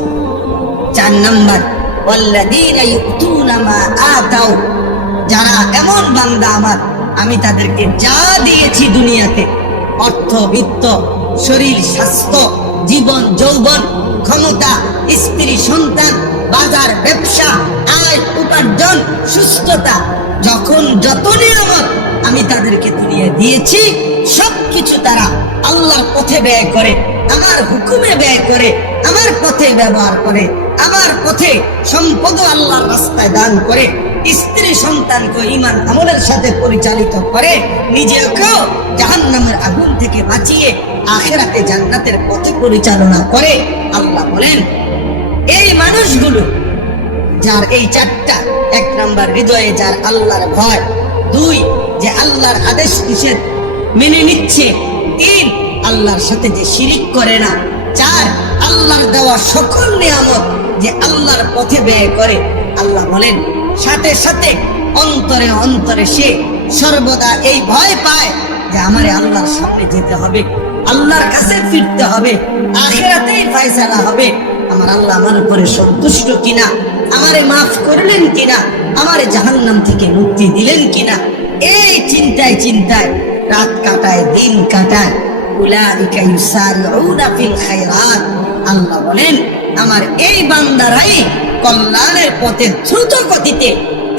4 নাম্বার, ওয়াল্লাযীনা ইউতুনা মা আতাউ। যারা এমন বান্দা আমার, আমি তাদেরকে যা দিয়েছি দুনিয়াতে, অর্থ, বিত্ত, শরীর, স্বাস্থ্য, জীবন, যৌবন, ক্ষমতা, স্ত্রী, সন্তান, বাজার, ব্যবসা, আয়, উপার্জন, সুস্থতা, যখন যত নিয়ামত আমি তাদেরকে দুনিয়া দিয়েছি সবকিছু তারা আল্লাহর পথে ব্যয় করে, আমার হুকুমে ব্যয় করে, আমার পথে ব্যবহার করে, আমার পথে সম্পদ আল্লাহর রাস্তায় দান করে, স্ত্রী সন্তানকে ঈমান আমলের সাথে পরিচালিত করে, নিজেকেও জাহান্নামের আগুন থেকে বাঁচিয়ে আখিরাতে জান্নাতের পথে পরিচালনা করে। আল্লাহ বলেন এই মানুষগুলো যার এই চারটা, 1 নাম্বার হৃদয়ে যার আল্লাহর ভয়, 2 যে আল্লাহর আদেশ নিষেধ মেনে নিচ্ছে, 3 আল্লাহর সাথে যে শিরিক করে না, 4 আল্লাহর দেওয়া সকল নিয়ামত যে আল্লাহর পথে ব্যয় করে। আল্লাহ বলেন সাথে সাথে অন্তরে অন্তরে সে সর্বদা এই ভয় পায় যে আমারে আল্লাহর সামনে যেতে হবে, আল্লাহর কাছে ফিরতে হবে, আখিরাতেই ফয়সালা হবে। আমার আল্লাহ আমার উপরে সন্তুষ্ট কিনা, আমারে মাফ করলেন কিনা, আমারে জাহান্নাম থেকে মুক্তি দিলেন কিনা, এই চিন্তায় চিন্তায় রাত কাটায়, দিন কাটায়। উলাইকা ইউসারিউনা ফিল খায়রাত। আল্লাহ বলেন আমার এই বান্দারাই কল্যাণের পথে দ্রুত গতিতে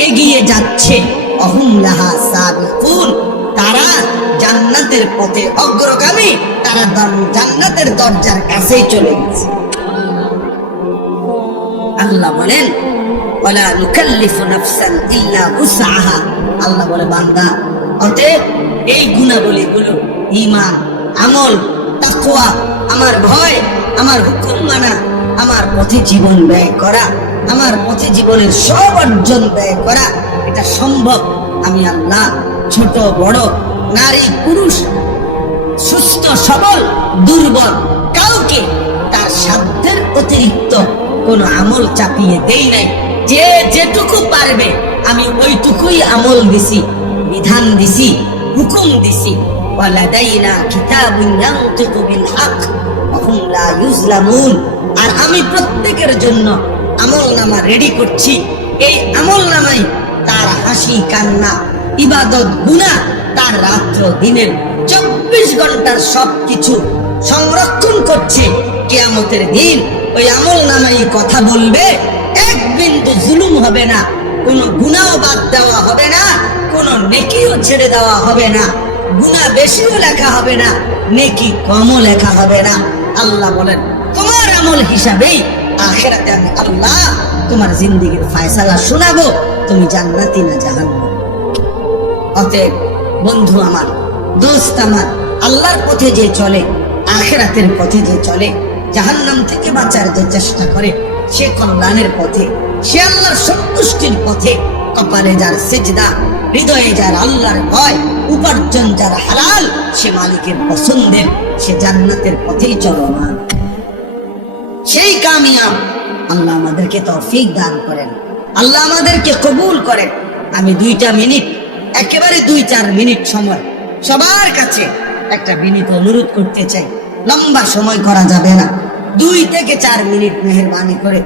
এগিয়ে যাচ্ছে। অহুম লাহা সাবিকুন, তারা জান্নাতের পথে অগ্রগামী, তারা জান্নাতের দরজার কাছেই চলে গেছে। আল্লাহ বলেন ওয়ালা নুকাল্লিফু নাফসান ইল্লা উসআহা। আল্লাহ বলে বান্দা অতএব এই গুণাবলীগুলো ঈমান, আমল, তাকওয়া, আমার ভয়, আমার হুকুম মানা, আমার পথে জীবন ব্যয় করা, আমার পথে জীবনের সব অর্জন ব্যয় করা, এটা সম্ভব। আমি আল্লাহ ছোট বড়, নারী পুরুষ, সুস্থ সবল দুর্বল, কাউকে তার সাধ্যের অতিরিক্ত কোন আমল চাপিয়ে দেই নাই। যে যেটুকু পারবে আমি ওইটুকুই আমল দিছি, বিধান দিছি, হুকুম দিছি। ওয়ালাদাইনা কিতাবুন ইয়ানতিকু বিল হক ওয়া হুম লা ইউজলামুন। আর আমি প্রত্যেকের জন্য আমলনামা রেডি করছি। এই আমলনামায় তার হাসি কান্না, ইবাদত, গুনাহ, তার রাত্র দিনের 24 ঘন্টার সবকিছু সংরক্ষণ করছে। কিয়ামতের দিন ওই আমলনামায় কথা বলবে, এক বিন্দু জুলুম হবে না, কোনো গুনাহ বাদ দেওয়া হবে না, কোনো নেকিও ছেড়ে দেওয়া হবে না, গুনাহ বেশিও লেখা হবে না, নেকি কমও লেখা হবে না। আল্লাহ বলেন তোমার আমল হিসাবেই আখিরাতে আমি আল্লাহ তোমার জিন্দেগীর ফয়সালা শোনাবো, তুমি জান্নাতি না জাহান্নামী। অতএব বন্ধু আমার, দোস্ত আমার, আল্লাহর পথে যে চলে, আখিরাতের পথে যে চলে, জাহান্নাম থেকে বাঁচার যে চেষ্টা করে, সে কল্যাণের পথে, সে আল্লাহর সন্তুষ্টির পথে। কপালে যার সিজদা, হৃদয়ে যার আল্লাহর ভয়, উপার্জন যার হালাল, সে মালিকের পছন্দের, সে জান্নাতের পথেই চলমান, সেই কামিয়াব। আল্লাহ আমাদেরকে তৌফিক দান করেন, আল্লাহ আমাদেরকে কবুল করেন। আমি 2টা মিনিট, একেবারে 2-4 মিনিট সময় সবার কাছে একটা বিনীত অনুরোধ করতে চাই। লম্বা সময় করা যাবে না, 2 থেকে 4 মিনিট মেহেরবানি করে